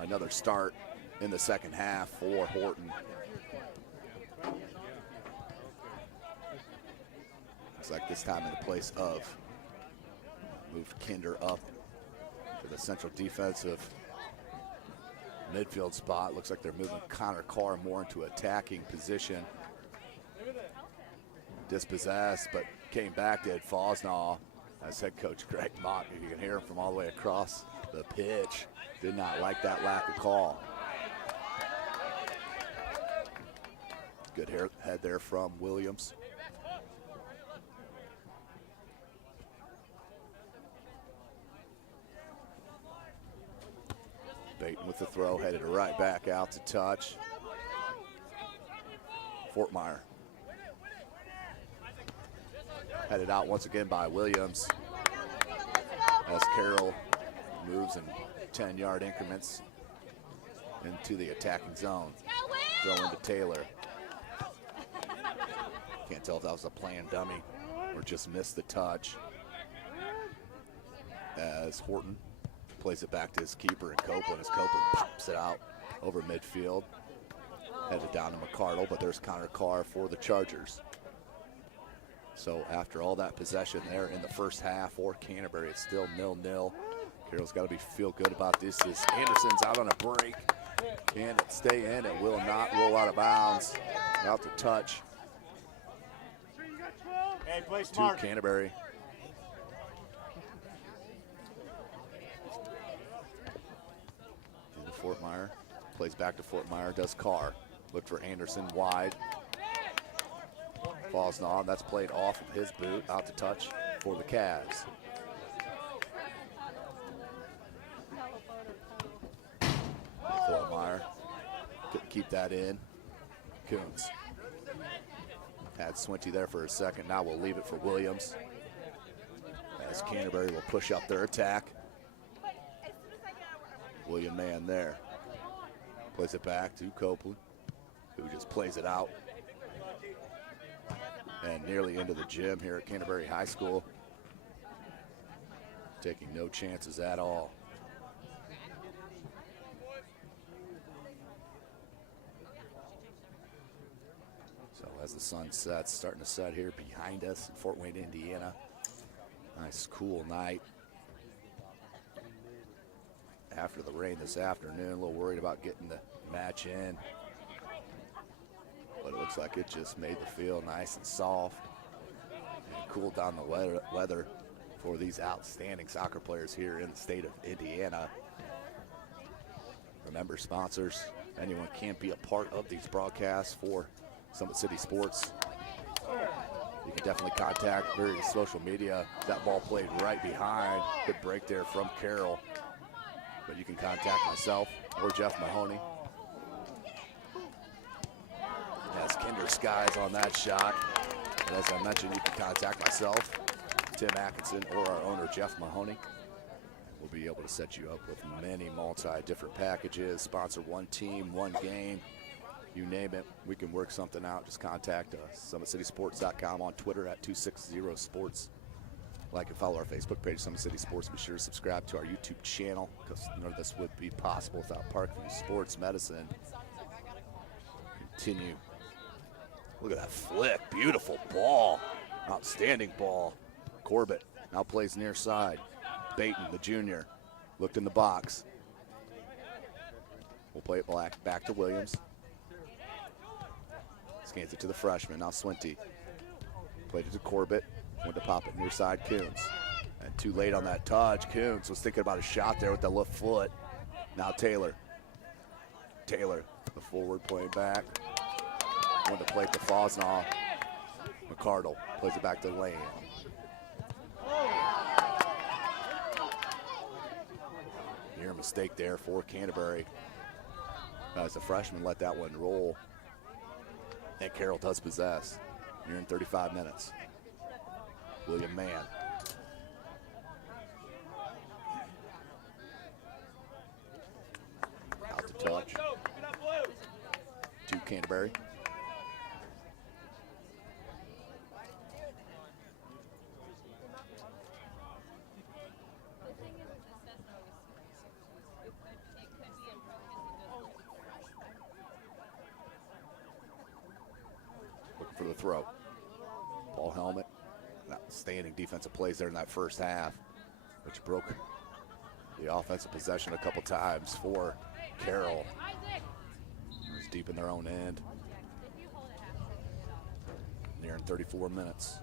another start in the second half for Horton. Looks like this time in the place of moved Kinder up to the central defensive midfield spot. Looks like they're moving Connor Carr more into attacking position. Dispossessed, but came back, did Fosnaw as head coach Greg Mott. You can hear him from all the way across the pitch. Did not like that lack of call. Good head there from Williams. Baton with the throw, headed right back out to touch. Fortmeyer. Headed out once again by Williams as Carroll moves in 10-yard increments into the attacking zone. Throw into Taylor. Can't tell if that was a planned dummy or just missed the touch as Horton plays it back to his keeper and Copeland as Copeland pops it out over midfield. Headed down to McCardle, but there's Connor Carr for the Chargers. So after all that possession there in the first half for Canterbury, it's still 0-0. Carroll's got to feel good about this. As Anderson's out on a break. Can it stay in? It will not roll out of bounds. Out to touch. Hey, play smart. To Canterbury. Into Fort Meyer. Plays back to Fort Meyer. Does Carr. Look for Anderson wide. Falls on. That's played off of his boot. Out to touch for the Cavs. Fort Meyer. Couldn't keep that in. Coons. Had Swinty there for a second. Now we'll leave it for Williams. As Canterbury will push up their attack. William man there. Plays it back to Copeland, who just plays it out. And nearly into the gym here at Canterbury High School. Taking no chances at all. So as the sun sets, starting to set here behind us in Fort Wayne, Indiana. Nice cool night. After the rain this afternoon, a little worried about getting the match in. But it looks like it just made the field nice and soft and cooled down the weather for these outstanding soccer players here in the state of Indiana. Remember, sponsors, anyone can be a part of these broadcasts for Summit City Sports. You can definitely contact various social media. That ball played right behind. Good break there from Carroll. But you can contact myself or Jeff Mahoney. As Kinder Skies on that shot. And as I mentioned, you can contact myself, Tim Atkinson, or our owner, Jeff Mahoney. We'll be able to set you up with many different packages. Sponsor one team, one game. You name it, we can work something out. Just contact us. SummitCitySports.com, on Twitter at 260sports. Like and follow our Facebook page, Summit City Sports. Be sure to subscribe to our YouTube channel, because none of this would be possible without Parkview Sports Medicine. Continue. Look at that flick. Beautiful ball. Outstanding ball. Corbett now plays near side. Baton, the junior, looked in the box. We'll play it back to Williams. Scans it to the freshman. Now Swinty. Played it to Corbett. Went to pop it near side, Coons. And too late on that touch. Coons was thinking about a shot there with the left foot. Now Taylor. Taylor, the forward, playing back. Went to play it to Fosnaw. McCardle plays it back to Lane. Near mistake there for Canterbury. As the freshman let that one roll. And Carroll does possess. You're in 35 minutes. William Mann. Out to touch. To Canterbury. Looking for the throw. Paul Helmet. Outstanding defensive plays there in that first half, which broke the offensive possession a couple times for Carroll. It's deep in their own end. Nearing 34 minutes.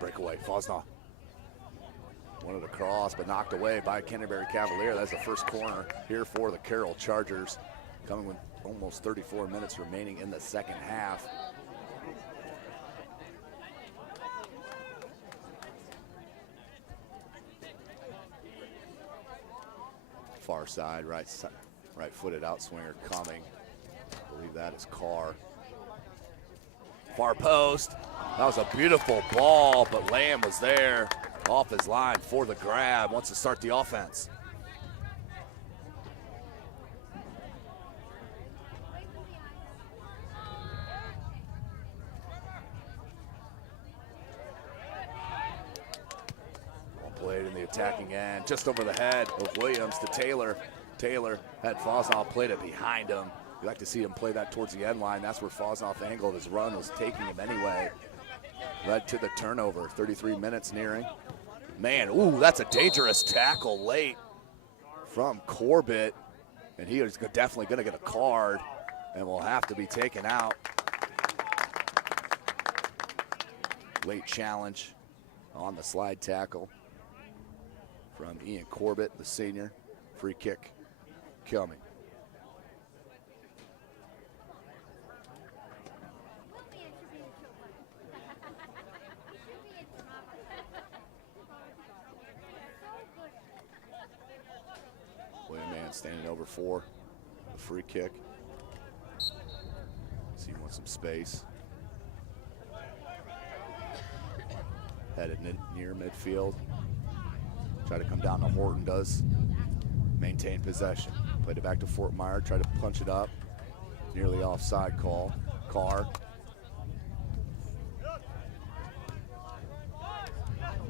Breakaway, Fosnaw. Wanted to cross, but knocked away by Canterbury Cavalier. That's the first corner here for the Carroll Chargers, coming with almost 34 minutes remaining in the second half. Far side, right-footed outswinger coming. I believe that is Carr. Far post. That was a beautiful ball, but Lamb was there. Off his line for the grab, wants to start the offense. attacking end, just over the head of Williams to Taylor. Taylor had Fosnoff played it behind him. You like to see him play that towards the end line. That's where Fosnoff angled his run, was taking him anyway. Led to the turnover, 33 minutes nearing. Man, ooh, that's a dangerous tackle late from Corbett. And he is definitely going to get a card and will have to be taken out. Late challenge on the slide tackle from Ian Corbett, the senior. Free kick coming. William Mann standing over for the free kick. So he wants some space. Headed near midfield. Try to come down to Horton, does maintain possession. Played it back to Fort Meyer, try to punch it up. Nearly offside call. Carr.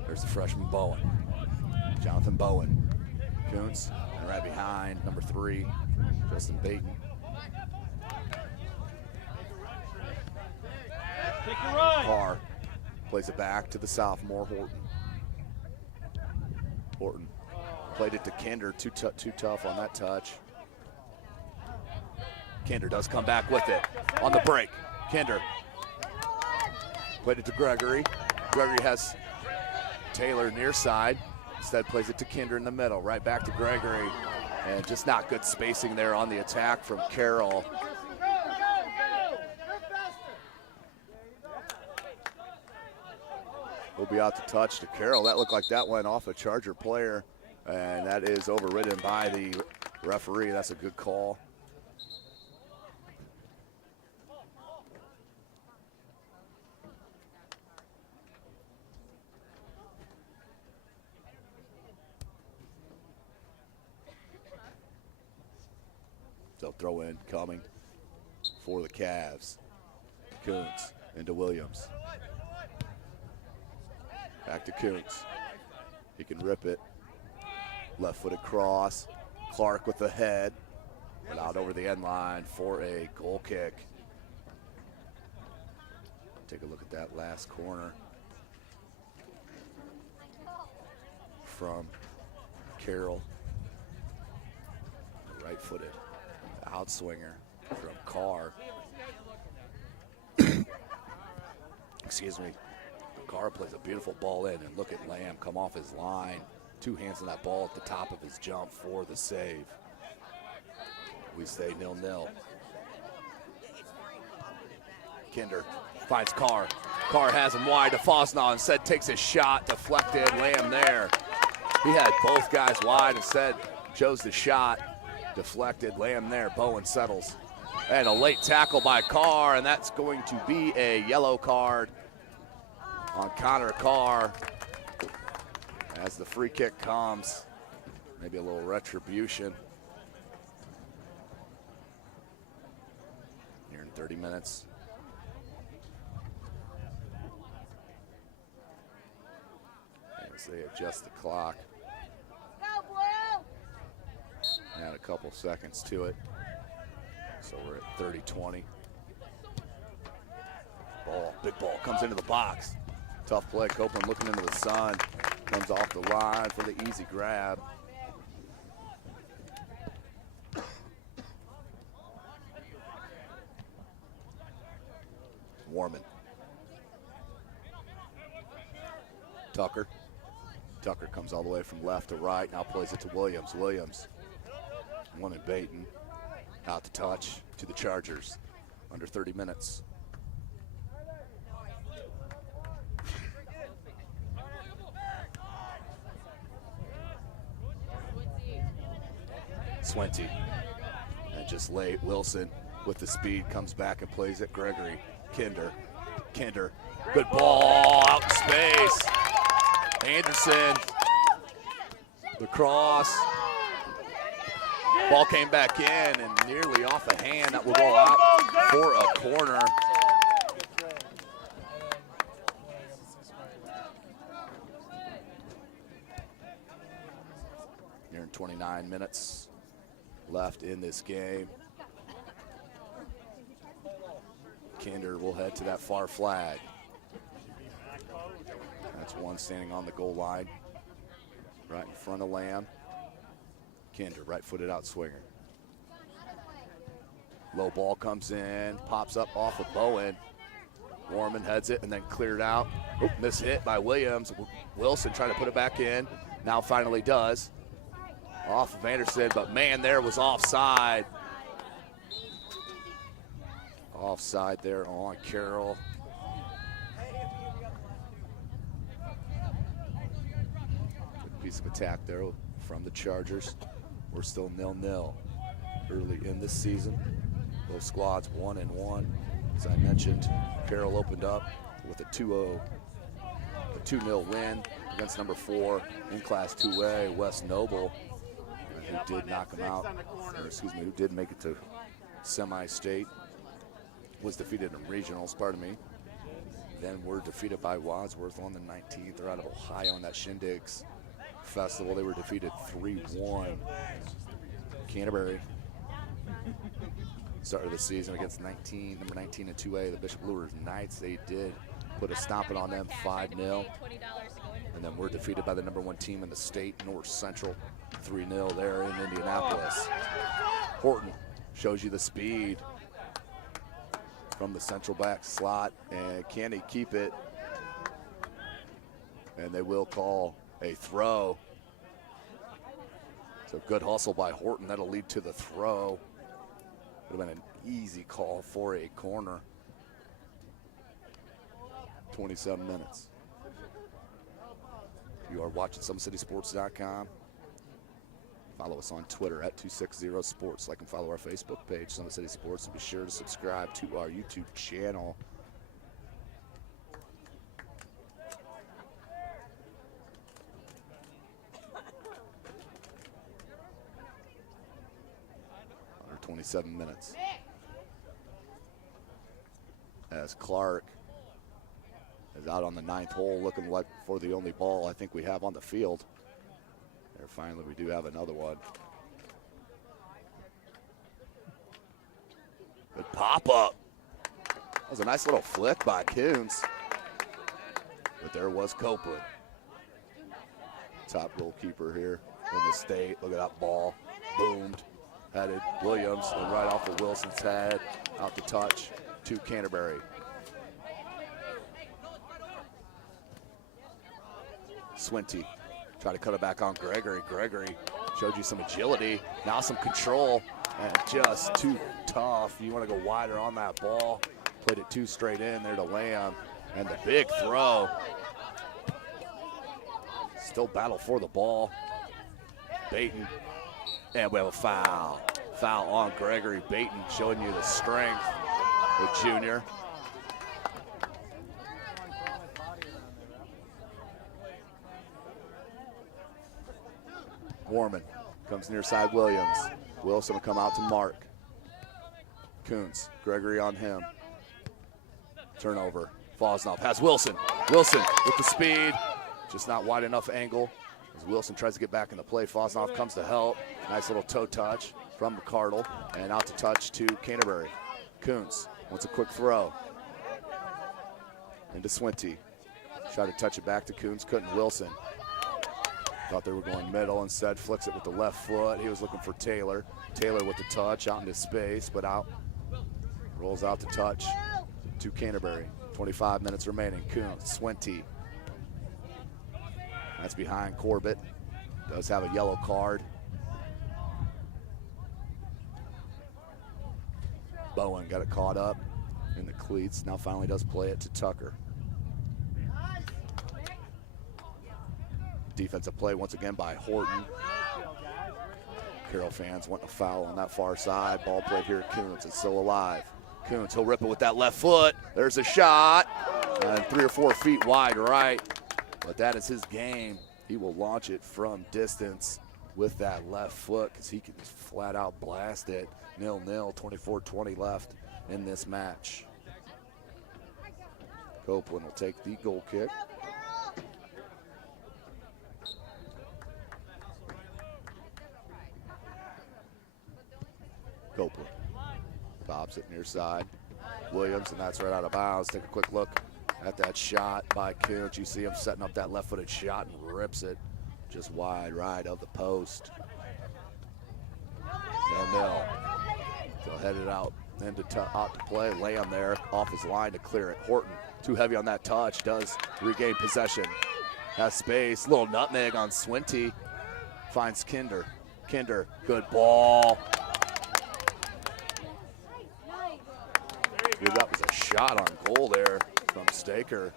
There's the freshman Bowen. Jonathan Bowen. Kuntz, and right behind, number 3, Justin Baton. Carr plays it back to the sophomore, Horton. Horton played it to Kinder, too tough on that touch. Kinder does come back with it on the break. Kinder played it to Gregory. Gregory has Taylor near side. Instead plays it to Kinder in the middle, right back to Gregory. And just not good spacing there on the attack from Carroll. Will be out to touch to Carroll. That looked like that went off a Charger player, and that is overridden by the referee. That's a good call. They'll throw in coming for the Cavs. Kuntz into Williams. Back to Kuntz. He can rip it. Left-footed cross. Clark with the head. And out over the end line for a goal kick. Take a look at that last corner from Carroll. Right-footed outswinger from Carr. Excuse me. Carr plays a beautiful ball in, and look at Lamb come off his line. 2 hands on that ball at the top of his jump for the save. We stay 0-0. Kinder finds Carr. Carr has him wide to Fosnaugh. Instead takes his shot, deflected. Lamb there. He had both guys wide. Instead chose the shot, deflected. Lamb there. Bowen settles. And a late tackle by Carr, and that's going to be a yellow card on Connor Carr as the free kick comes. Maybe a little retribution. Here in 30 minutes. As they adjust the clock. Add a couple seconds to it. So we're at 30-20. Ball, big ball comes into the box. Tough play, Copeland looking into the sun. Comes off the line for the easy grab. Warman. Tucker. Tucker comes all the way from left to right, now plays it to Williams. Williams, one in Baton. Out to touch to the Chargers. Under 30 minutes. Swinty. And just late, Wilson with the speed comes back and plays it. Gregory. Kinder. Kinder. Good ball out in space. Anderson. The cross. Ball came back in and nearly off a hand. That will go out for a corner. 29 minutes left in this game. Kinder will head to that far flag. That's one standing on the goal line, right in front of Lamb. Kinder, right-footed out swinger. Low ball comes in, pops up off of Bowen. Warman heads it and then cleared out. Oop, miss hit by Williams. Wilson trying to put it back in. Now finally does. Off of Anderson, but man, there was offside. Offside there on Carroll. Good piece of attack there from the Chargers. We're still 0-0 early in this season. Both squads 1-1. As I mentioned, Carroll opened up with a 2-0 win against number 4 in Class 2A, West Noble, who did knock him out, or excuse me, who did make it to semi-state, was defeated in regionals, pardon me. Then we're defeated by Wadsworth on the 19th. They're out of Ohio on that Shindigs Festival. They were defeated 3-1. Canterbury started the season against number 19 in 2A, the Bishop Lures Knights. They did put a stomping on them, 5-0. And then we're defeated by the number 1 team in the state, North Central, 3-0 there in Indianapolis. Horton shows you the speed from the central back slot, and can he keep it? And they will call a throw. So good hustle by Horton. That'll lead to the throw. Would have been an easy call for a corner. 27 minutes. You are watching SummitCitySports.com. Follow us on Twitter at 260sports. Like and follow our Facebook page, Summit City Sports, and be sure to subscribe to our YouTube channel. Under 27 minutes. As Clark is out on the 9th hole looking like for the only ball I think we have on the field. There, finally, we do have another one. Good pop-up. That was a nice little flick by Coons. But there was Copeland. Top goalkeeper here in the state. Look at that ball. Boomed. Headed Williams, and right off of Wilson's head. Out to touch to Canterbury. Swinty. Try to cut it back on Gregory. Gregory showed you some agility, now some control, and just too tough. You want to go wider on that ball. Played it too straight in there to Lamb, and the big throw. Still battle for the ball. Baton, and we have a foul. Foul on Gregory. Baton showing you the strength with junior. Warman comes near side Williams. Wilson will come out to Mark. Coons, Gregory on him. Turnover. Fosnoff has Wilson. Wilson with the speed. Just not wide enough angle. As Wilson tries to get back in the play, Fosnoff comes to help. Nice little toe touch from Carroll. And out to touch to Canterbury. Coons wants a quick throw. Into Swinty. Try to touch it back to Coons. Couldn't. Wilson. Thought they were going middle, instead flicks it with the left foot. He was looking for Taylor. Taylor with the touch out into space, but out. Rolls out the touch to Canterbury. 25 minutes remaining. Coons, Swinty. That's behind Corbett. Does have a yellow card. Bowen got it caught up in the cleats. Now finally does play it to Tucker. Defensive play once again by Horton. Carroll fans wanting a foul on that far side. Ball played here at Coons. It's still alive. Coons, he'll rip it with that left foot. There's a shot. And 3 or 4 feet wide right. But that is his game. He will launch it from distance with that left foot because he can just flat out blast it. 0-0, 24-20 left in this match. Copeland will take the goal kick. Copeland bobs it near side. Williams, and that's right out of bounds. Take a quick look at that shot by Kuntz. You see him setting up that left-footed shot and rips it just wide right of the post. 0-0. So headed out out to play. Lamb there off his line to clear it. Horton too heavy on that touch. Does regain possession. Has space. Little nutmeg on Swinty. Finds Kinder. Kinder, good ball. Dude, that was a shot on goal there from Staker.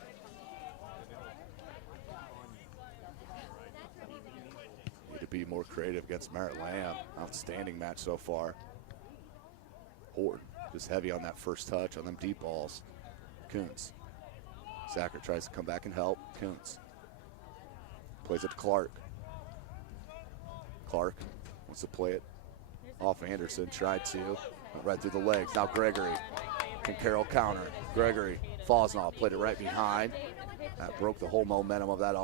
Need to be more creative against Merritt Lamb. Outstanding match so far. Horton just heavy on that first touch on them deep balls. Kuntz. Sacker tries to come back and help. Kuntz plays it to Clark. Clark wants to play it off Anderson. Tried to. Went right through the legs. Now Gregory. Can Carroll counter? Gregory. Fosnaugh played it right behind. That broke the whole momentum of that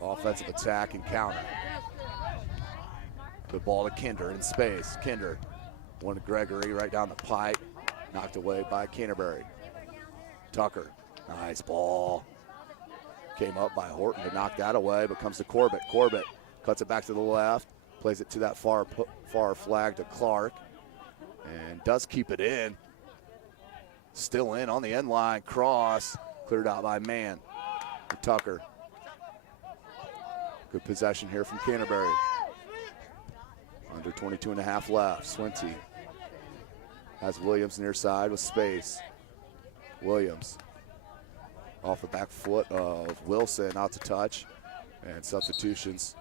offensive attack and counter. Good ball to Kinder in space. Kinder. One to Gregory right down the pipe. Knocked away by Canterbury. Tucker. Nice ball. Came up by Horton to knock that away, but comes to Corbett. Corbett cuts it back to the left. Plays it to that far flag to Clark. And does keep it in. Still in on the end line. Cross. Cleared out by Mann. To Tucker. Good possession here from Canterbury. Under 22 and a half left. Swinty has Williams near side with space. Williams off the back foot of Wilson, out to touch. And substitutions.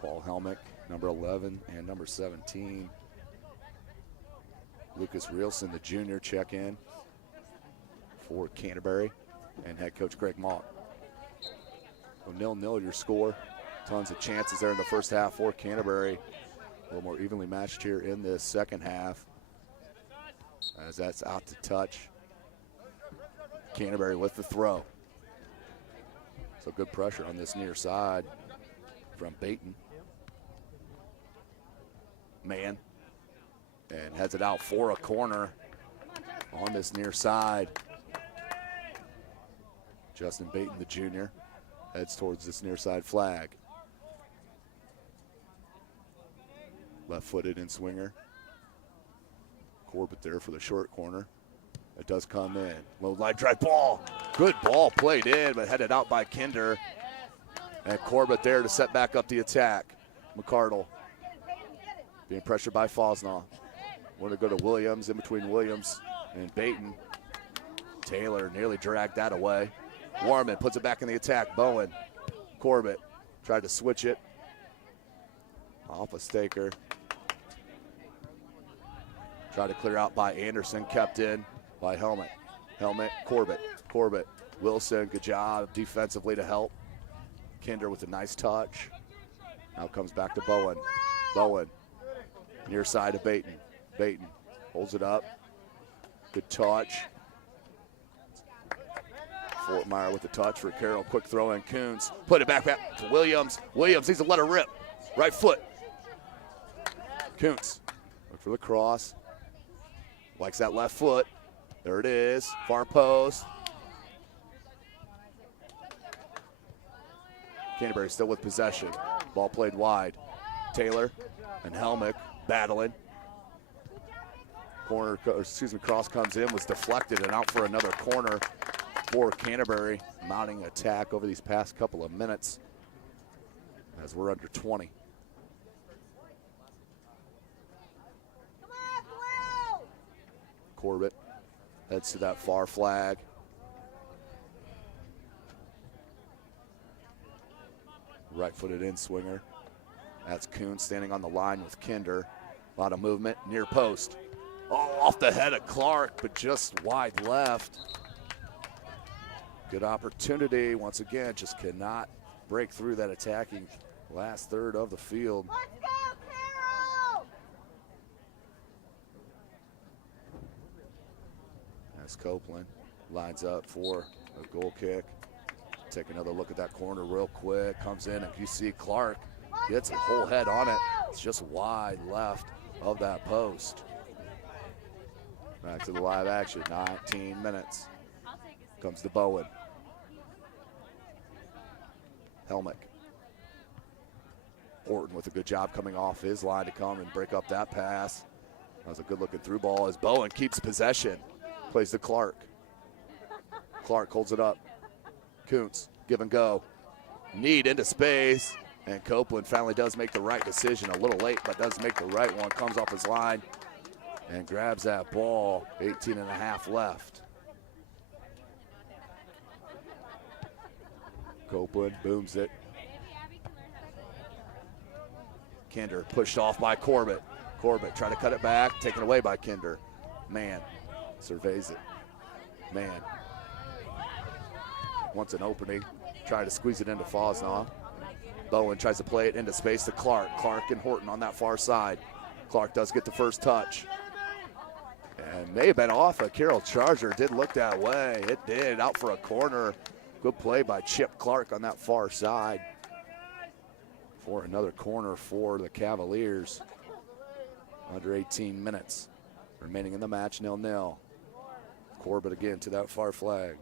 Paul Helmick, number 11, and number 17. Lucas Rielson, the junior, check in for Canterbury, and head coach Greg Mauck. So 0-0 your score. Tons of chances there in the first half for Canterbury. A little more evenly matched here in the second half, as that's out to touch. Canterbury with the throw. So good pressure on this near side from Baton. Mann, and heads it out for a corner on this near side. Justin Baton, the junior, heads towards this near side flag. Left-footed in swinger. Corbett there for the short corner. It does come in. Low line drive ball. Good ball played in, but headed out by Kinder. And Corbett there to set back up the attack. McCardle being pressured by Fosnaugh. Want to go to Williams, in between Williams and Baton. Taylor nearly dragged that away. Warman puts it back in the attack. Bowen. Corbett tried to switch it. Off a Staker. Tried to clear out by Anderson. Kept in by Helmet. Helmet, Corbett. Corbett. Wilson, good job defensively to help. Kinder with a nice touch. Now comes back to Bowen. Bowen. Near side of Baton. Baton holds it up. Good touch. Fortmeyer with the touch for Carroll. Quick throw in. Kuntz. Put it back to Williams. Williams needs to let her rip. Right foot. Kuntz. Look for the cross. Likes that left foot. There it is. Far post. Canterbury still with possession. Ball played wide. Taylor and Helmick battling. Cross comes in, was deflected and out for another corner for Canterbury. Mounting attack over these past couple of minutes as we're under 20. Corbett heads to that far flag. Right-footed in swinger. That's Kuntz standing on the line with Kinder. A lot of movement, near post. Oh, off the head of Clark, but just wide left. Good opportunity. Once again, just cannot break through that attacking last third of the field. Let's go, Carroll! As Copeland lines up for a goal kick. Take another look at that corner real quick. Comes in, and you see Clark gets a whole head on it. It's just wide left of that post. Back to the live action, 19 minutes. Comes to Bowen. Helmick. Horton with a good job coming off his line to come and break up that pass. That was a good looking through ball as Bowen keeps possession. Plays to Clark. Clark holds it up. Kuntz, give and go. Need into space. And Copeland finally does make the right decision. A little late, but does make the right one. Comes off his line and grabs that ball. 18 and a half left. Copeland booms it. Kinder pushed off by Corbett. Corbett trying to cut it back, taken away by Kinder. Man surveys it. Man wants an opening, trying to squeeze it into Fosnaugh. Bowen tries to play it into space to Clark. Clark and Horton on that far side. Clark does get the first touch. And may have been off a Carroll Charger. Did look that way. It did, out for a corner. Good play by Chip Clark on that far side. For another corner for the Cavaliers. Under 18 minutes remaining in the match, 0-0. Corbett again to that far flag.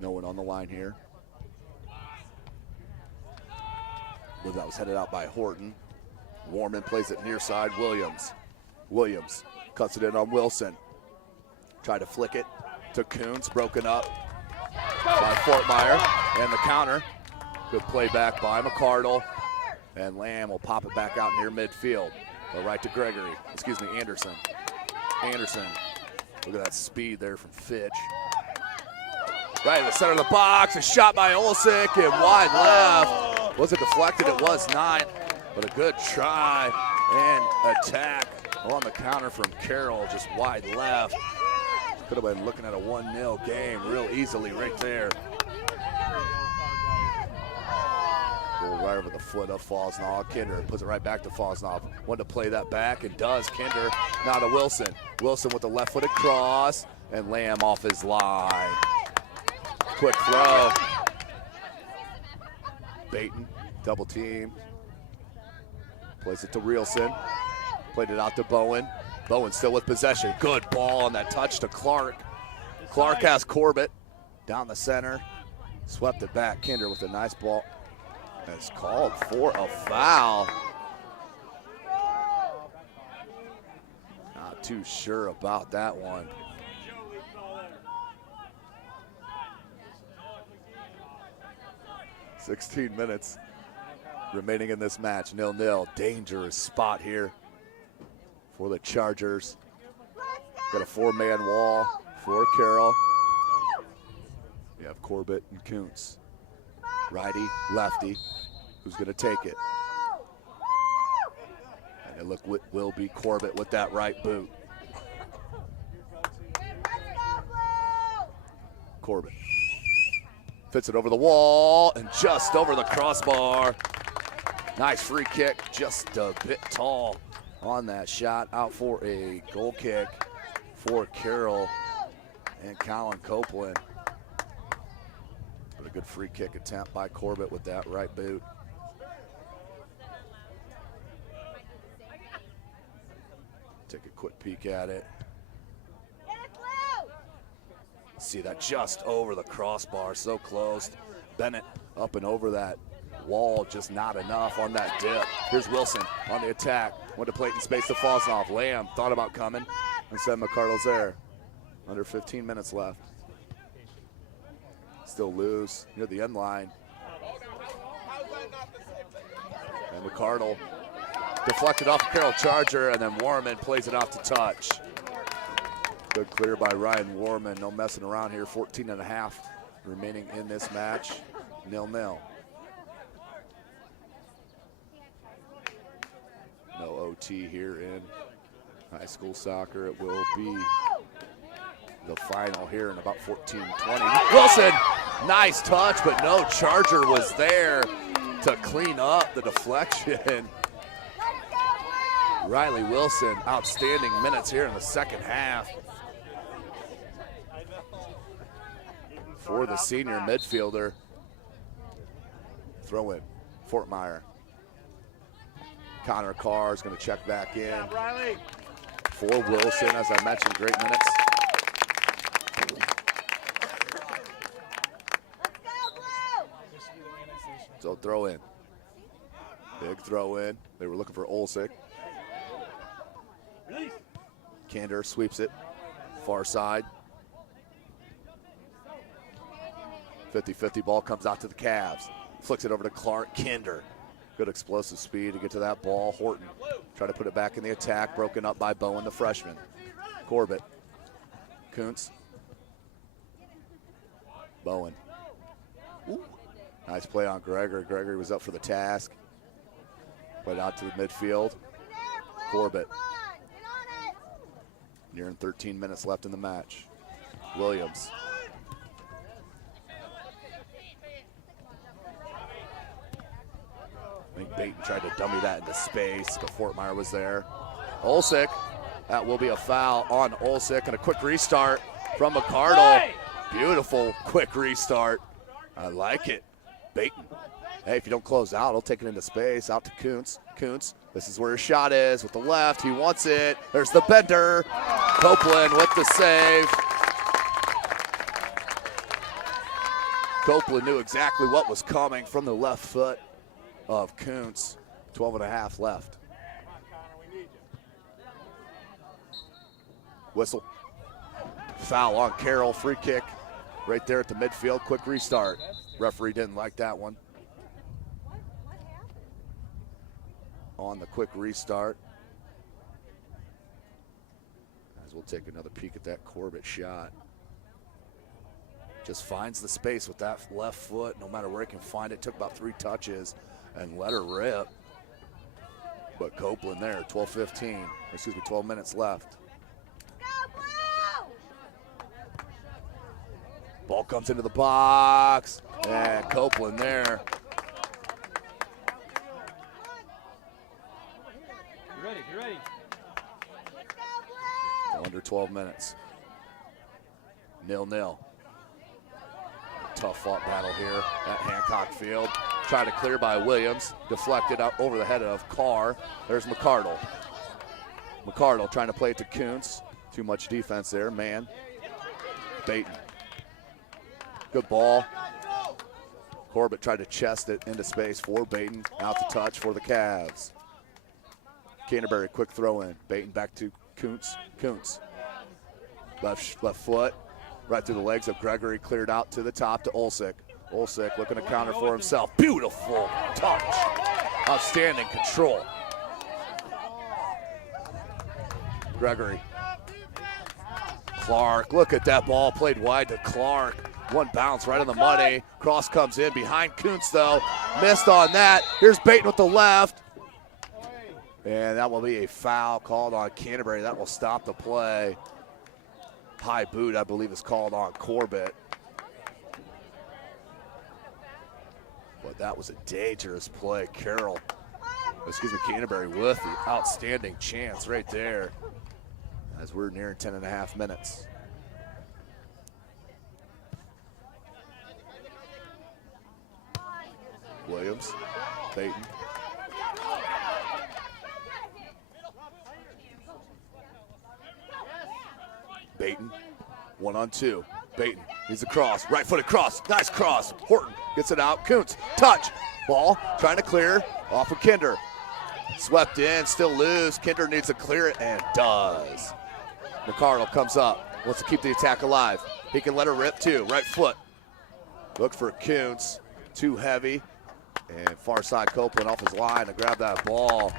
No one on the line here. But that was headed out by Horton. Warman plays it near side, Williams. Williams cuts it in on Wilson. Tried to flick it to Kuntz, broken up by Fortmeyer. And the counter. Good play back by McCardle. And Lamb will pop it back out near midfield. Go right to Gregory, Anderson. Anderson, look at that speed there from Fitch. Right in the center of the box, a shot by Olsick and wide left. Was it deflected? It was not, but a good try and attack on the counter from Carroll, just wide left. Could have been looking at a 1-0 game real easily right there. Go right over the foot of Fosnaugh. Kinder puts it right back to Fosnaugh. Wanted to play that back and does. Kinder now to Wilson. Wilson with the left-footed cross and Lamb off his line. Quick throw. Baton, double team. Plays it to Rielson. Played it out to Bowen. Bowen still with possession. Good ball on that touch to Clark. Clark has Corbett down the center. Swept it back. Kinder with a nice ball. It's called for a foul. Not too sure about that one. $16 minutes remaining in this match, 0-0. Dangerous spot here for the Chargers. Got a 4-man wall for Carroll. You have Corbett and Kuntz. Righty, lefty, who's gonna take it? And it look will be Corbett with that right boot. Corbett fits it over the wall and just over the crossbar. Nice free kick, just a bit tall on that shot. Out for a goal kick for Carroll and Colin Copeland. But a good free kick attempt by Corbett with that right boot. Take a quick peek at it. See that just over the crossbar, so close. Bennett up and over that wall, just not enough on that dip. Here's Wilson on the attack. Went to play it in space to Fosnaugh. Lamb thought about coming. Instead, McCardle's there. Under 15 minutes left. Still loose near the end line. And McCardle deflected off Carroll Charger, and then Warman plays it off to touch. Good clear by Ryan Warman. No messing around here. 14 and a half remaining in this match. 0-0. No OT here in high school soccer. It will be the final here in about 14-20. Wilson, nice touch, but no Charger was there to clean up the deflection. Riley Wilson, outstanding minutes here in the second half for the senior midfielder. Throw in, Fortmeyer. Connor Carr is going to check back in. For Wilson, as I mentioned, great minutes. So throw in. Big throw in. They were looking for Olsick. Kander sweeps it. Far side. 50-50 ball comes out to the Cavs. Flicks it over to Clark. Kander. Good explosive speed to get to that ball. Horton trying to put it back in the attack. Broken up by Bowen, the freshman. Corbett. Kuntz. Bowen. Ooh. Nice play on Gregory. Gregory was up for the task. Played out to the midfield. Corbett. Nearing 13 minutes left in the match. Williams. I think Baton tried to dummy that into space, but Fortmeyer was there. Olsick. That will be a foul on Olsick, and a quick restart from McCardle. Beautiful quick restart. I like it. Baton. Hey, if you don't close out, he'll take it into space. Out to Kuntz. Kuntz, this is where his shot is with the left. He wants it. There's the bender. Copeland with the save. Copeland knew exactly what was coming from the left foot of Kuntz. 12.5 left. Whistle. Foul on Carroll. Free kick right there at the midfield. Quick restart. Referee didn't like that one. On the quick restart. As we'll take another peek at that Corbett shot. Just finds the space with that left foot, no matter where he can find it. Took about 3 touches and let her rip. But Copeland there, 12 minutes left. Ball comes into the box, and Copeland there. Get ready. Under 12 minutes. 0-0. Tough fought battle here at Hancock Field. Tried to clear by Williams. Deflected out over the head of Carr. There's McCardle. McCardle trying to play it to Kuntz. Too much defense there, man. Baton. Good ball. Corbett tried to chest it into space for Baton. Out to touch for the Cavs. Canterbury, quick throw in. Baton back to Kuntz. Kuntz. Left foot. Right through the legs of Gregory. Cleared out to the top to Olsick. Olsick looking to counter for himself. Beautiful touch. Outstanding control. Gregory. Clark, look at that ball. Played wide to Clark. One bounce right on the money. Cross comes in behind Kuntz though. Missed on that. Here's Baton with the left. And that will be a foul called on Canterbury. That will stop the play. High boot, I believe, is called on Corbett. But that was a dangerous play. Canterbury with the outstanding chance right there as we're nearing 10.5 minutes. Williams, Baton. Baton, 1-on-2. Baton needs a cross, right-footed cross, nice cross. Horton gets it out, Kuntz, touch. Ball, trying to clear, off of Kinder. Swept in, still loose. Kinder needs to clear it, and does. McCardle comes up, wants to keep the attack alive. He can let her rip too, right foot. Look for Kuntz, too heavy. And far side Copeland off his line to grab that ball.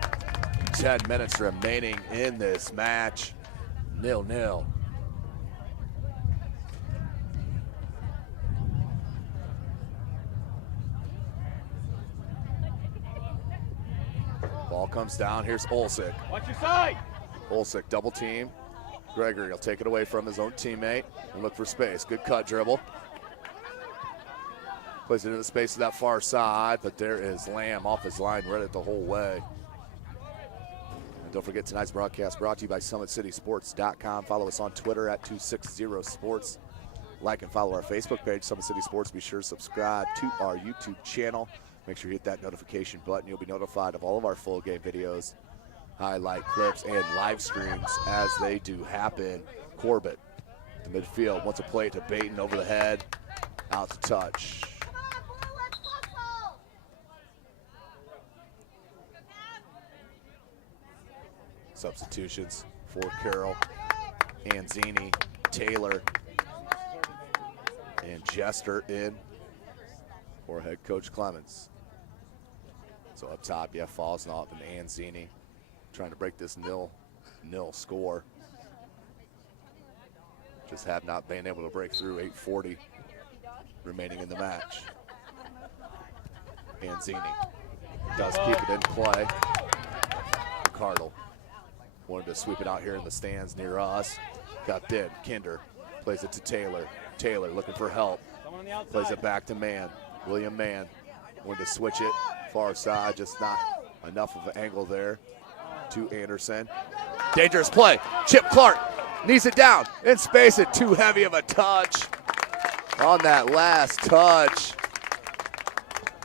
10 minutes remaining in this match, 0-0. Ball comes down, here's Olsick. Watch your side. Olsick double team. Gregory will take it away from his own teammate and look for space. Good cut dribble. Plays it into the space of that far side, but there is Lamb off his line, read it the whole way. And don't forget tonight's broadcast brought to you by SummitCitySports.com. Follow us on Twitter at 260sports. like and follow our Facebook page, Summit City Sports. Be sure to subscribe to our YouTube channel. Make sure you hit that notification button. You'll be notified of all of our full game videos, highlight clips, and live streams as they do happen. Corbett to midfield, wants a play to Baton over the head, out to touch. Substitutions for Carroll, Anzini, Taylor, and Jester in for head coach Clemens. So up top, you have Fosnoff and Anzini trying to break this nil score. Just have not been able to break through. 8:40 remaining in the match. Anzini does keep it in play. Carroll wanted to sweep it out here in the stands near us. Got in. Kinder plays it to Taylor. Taylor looking for help. Plays it back to Mann. William Mann wanted to switch it far side, just not enough of an angle there to Anderson. Dangerous play. Chip Clark needs it down in space. It too heavy of a touch on that last touch.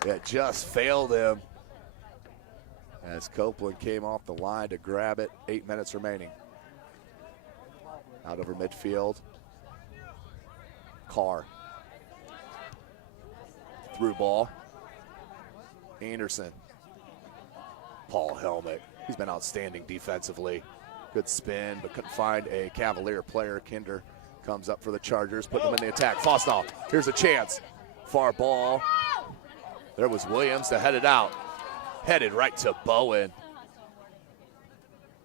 It just failed him as Copeland came off the line to grab it. 8 minutes remaining. Out over midfield. Carr. Through ball. Anderson. Paul Helmick. He's been outstanding defensively. Good spin, but couldn't find a Cavalier player. Kinder comes up for the Chargers, putting them in the attack. Fosnoff, here's a chance. Far ball. There was Williams to head it out. Headed right to Bowen.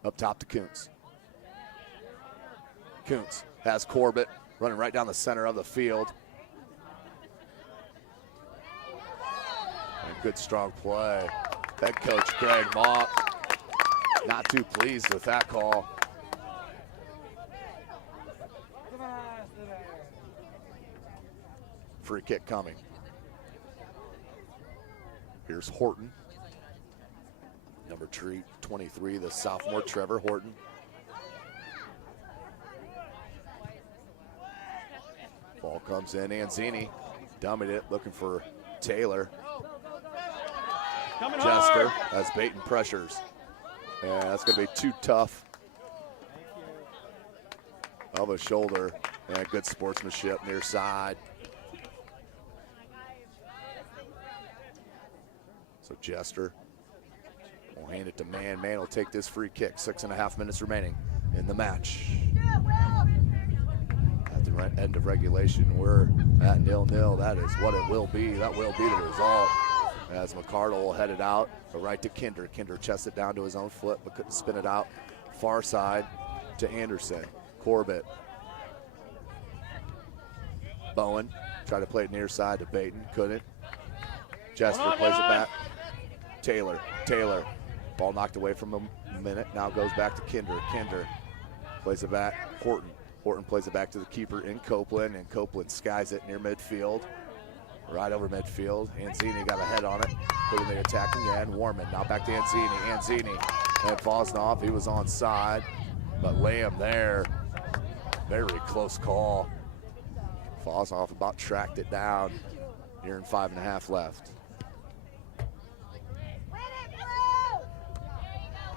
Up top to Kuntz. Kuntz has Corbett running right down the center of the field. And good strong play. Head coach Greg Mott not too pleased with that call. Free kick coming. Here's Horton. Number 23, the sophomore Trevor Horton. Ball comes in, Anzini dummied it, looking for Taylor. Jester as Baton pressures. And that's gonna be too tough of a shoulder. And good sportsmanship near side. So Jester will hand it to Mann. Mann will take this free kick. 6.5 minutes remaining in the match. At the end of regulation, we're at 0-0. That is what it will be. That will be the result. As McCardle will head it out, but right to Kinder. Kinder chests it down to his own foot, but couldn't spin it out. Far side to Anderson. Corbett. Bowen tried to play it near side to Baton. Couldn't. Jester plays it back. Taylor. Ball knocked away from him a minute. Now goes back to Kinder. Kinder plays it back. Horton plays it back to the keeper in Copeland, and Copeland skies it near midfield. Right over midfield. Anzini got a head on it. Put in the attack again. Warman now back to Anzini. Anzini and Fosnoff. He was onside, but Lamb there. Very close call. Fosnoff about tracked it down. Here in 5.5 left.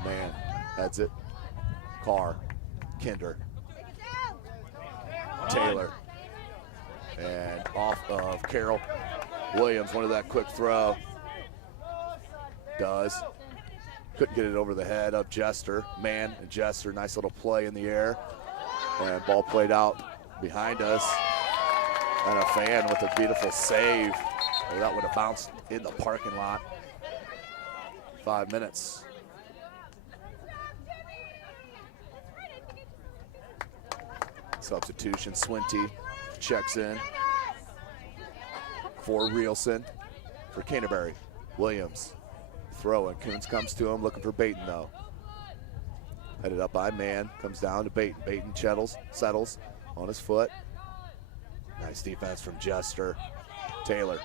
Man heads it. Carr. Kinder. Taylor. And off of Carroll. Williams wanted that quick throw. Does. Couldn't get it over the head of Jester. Mann and Jester, nice little play in the air. And ball played out behind us. And a fan with a beautiful save. Well, that would have bounced in the parking lot. 5 minutes. Substitution, Swinty checks in for Rielson for Canterbury. Williams throwing. Coons comes to him, looking for Baton though. Headed up by Mann, comes down to Baton. Baton settles on his foot. Nice defense from Jester. Taylor.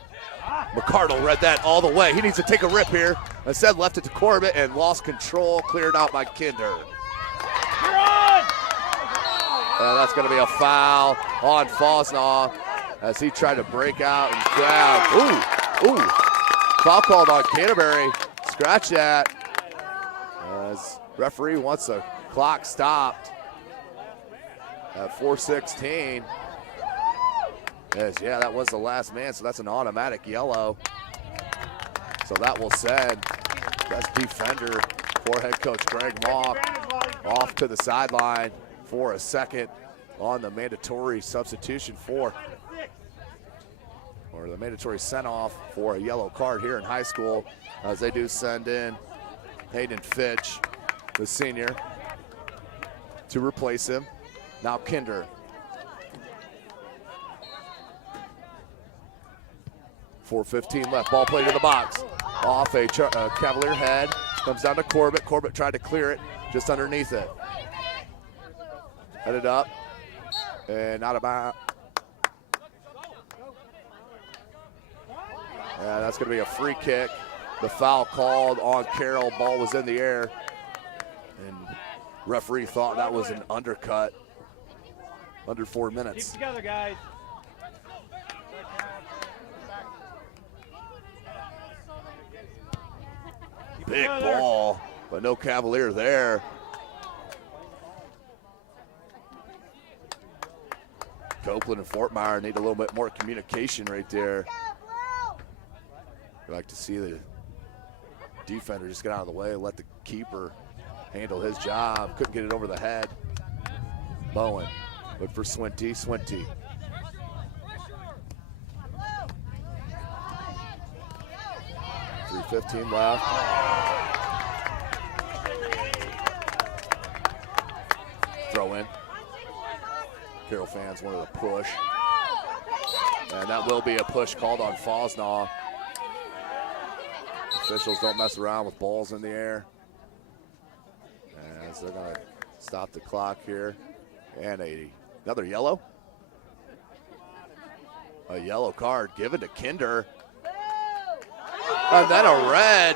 McCardle read that all the way. He needs to take a rip here. Instead left it to Corbett and lost control, cleared out by Kinder. That's going to be a foul on Fosnaw as he tried to break out and grab. Ooh, foul called on Canterbury. Scratch that. As referee wants the clock stopped at 4:16. Yes, yeah, that was the last man, so that's an automatic yellow. So that will send best defender for head coach Greg Mock off to the sideline for a second on the mandatory substitution or the mandatory send-off for a yellow card here in high school, as they do send in Hayden Fitch, the senior, to replace him. Now Kinder. 4:15 left, ball played to the box. Off a Cavalier head, comes down to Corbett. Corbett tried to clear it just underneath it. Headed up, and out of bounds. Yeah, that's gonna be a free kick. The foul called on Carroll, ball was in the air, and referee thought that was an undercut. Under 4 minutes. Keep together, guys. Big ball, but no Cavalier there. Copeland and Fort Myers need a little bit more communication right there. I'd like to see the defender just get out of the way, let the keeper handle his job. Couldn't get it over the head. Bowen, look for Swinty. 3:15 left. Throw in. Carroll fans wanted a push. And that will be a push called on Fosnaw. Officials don't mess around with balls in the air. As they're going to stop the clock here. And another yellow. A yellow card given to Kinder. And then a red.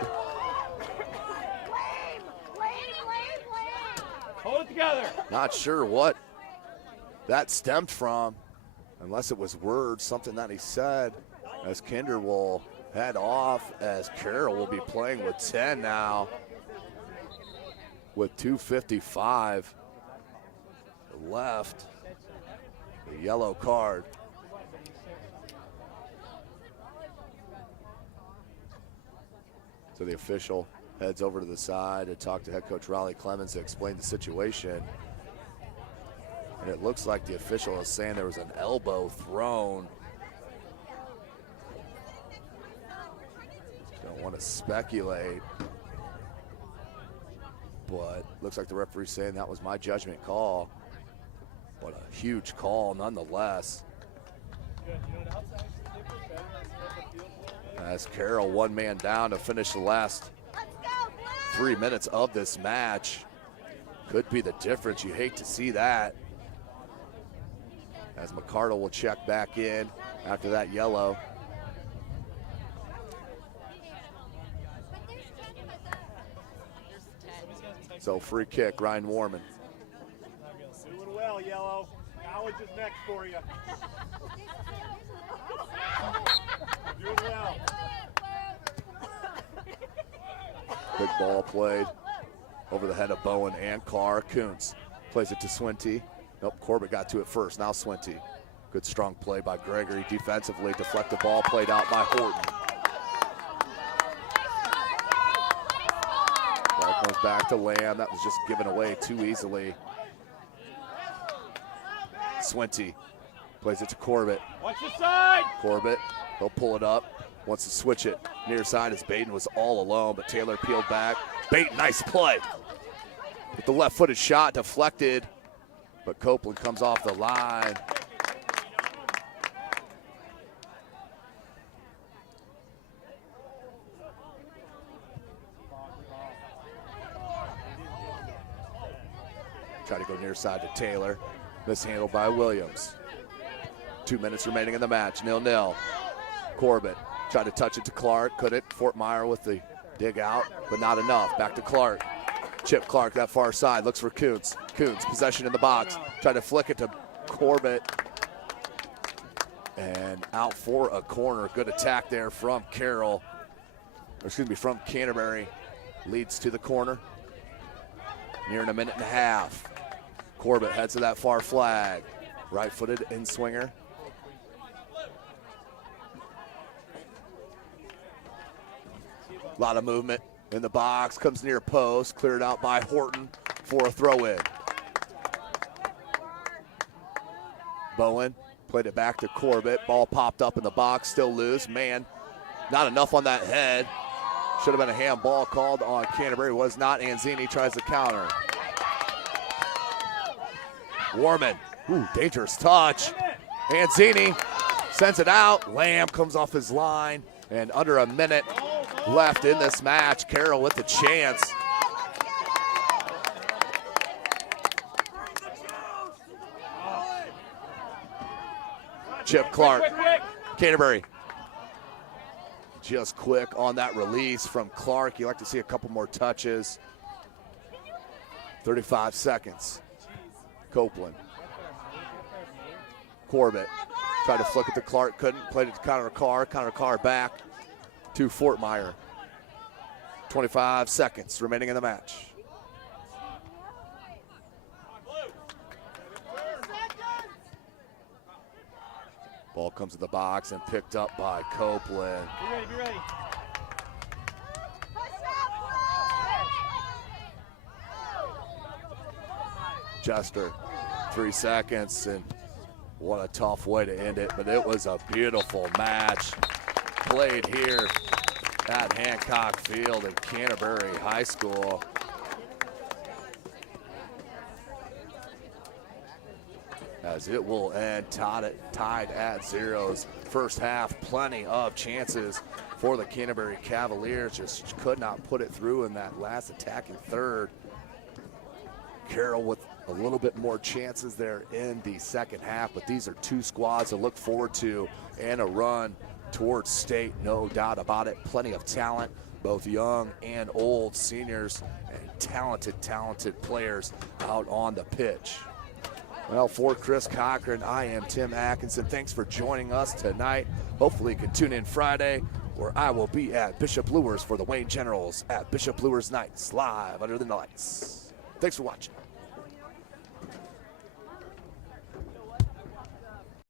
Hold it together. Not sure what that stemmed from, unless it was words, something that he said, as Kinder will head off, as Carroll will be playing with 10 now with 2:55 left. The yellow card. So the official heads over to the side to talk to head coach Raleigh Clemens to explain the situation. And it looks like the official is saying there was an elbow thrown. Don't want to speculate, but looks like the referee's saying that was my judgment call. But a huge call nonetheless. As Carroll one man down to finish the last 3 minutes of this match. Could be the difference. You hate to see that. As McCardle will check back in after that yellow. So free kick, Ryan Warman. Doing well, Yellow. College is next for you. Doing well. Big ball played over the head of Bowen and Carr. Kuntz plays it to Swinty. Nope, Corbett got to it first. Now Swinty. Good strong play by Gregory defensively. Deflect the ball played out by Horton. Ball comes back to Lamb. That was just given away too easily. Swinty plays it to Corbett. Watch the side. Corbett, he'll pull it up. Wants to switch it near side as Baden was all alone, but Taylor peeled back. Baden, nice play. With the left-footed shot deflected, but Copeland comes off the line. Try to go near side to Taylor. Mishandled by Williams. 2 minutes remaining in the match, 0-0. Corbett tried to touch it to Clark, couldn't. Fort Myers with the dig out, but not enough. Back to Clark. Chip Clark that far side, looks for Kuntz. Kuntz, possession in the box. Tried to flick it to Corbett. And out for a corner. Good attack there from Carroll. From Canterbury. Leads to the corner. Nearing a minute and a half. Corbett heads to that far flag. Right-footed in-swinger. A lot of movement in the box. Comes near post. Cleared out by Horton for a throw-in. Bowen played it back to Corbett. Ball popped up in the box. Still loose. Man, not enough on that head. Should have been a handball called on Canterbury. Was not. Anzini tries to counter. Warman. Ooh, dangerous touch. Anzini sends it out. Lamb comes off his line. And under a minute left in this match. Carroll with the chance. Chip Clark. Canterbury. Just quick on that release from Clark. You like to see a couple more touches. 35 seconds. Copeland. Corbett tried to flick it to Clark, couldn't. Played it to Connor Carr back to Fortmeyer. 25 seconds remaining in the match. Ball comes to the box and picked up by Copeland. Be ready. Jester, 3 seconds, and what a tough way to end it, but it was a beautiful match played here at Hancock Field in Canterbury High School. As it will end tied at zeros. First half, plenty of chances for the Canterbury Cavaliers. Just could not put it through in that last attacking third. Carroll with a little bit more chances there in the second half, but these are two squads to look forward to and a run towards state, no doubt about it. Plenty of talent, both young and old, seniors and talented players out on the pitch. Well, for Chris Cochran, I am Tim Atkinson. Thanks for joining us tonight. Hopefully you can tune in Friday, where I will be at Bishop Luers for the Wayne Generals at Bishop Luers Nights, live under the lights. Thanks for watching.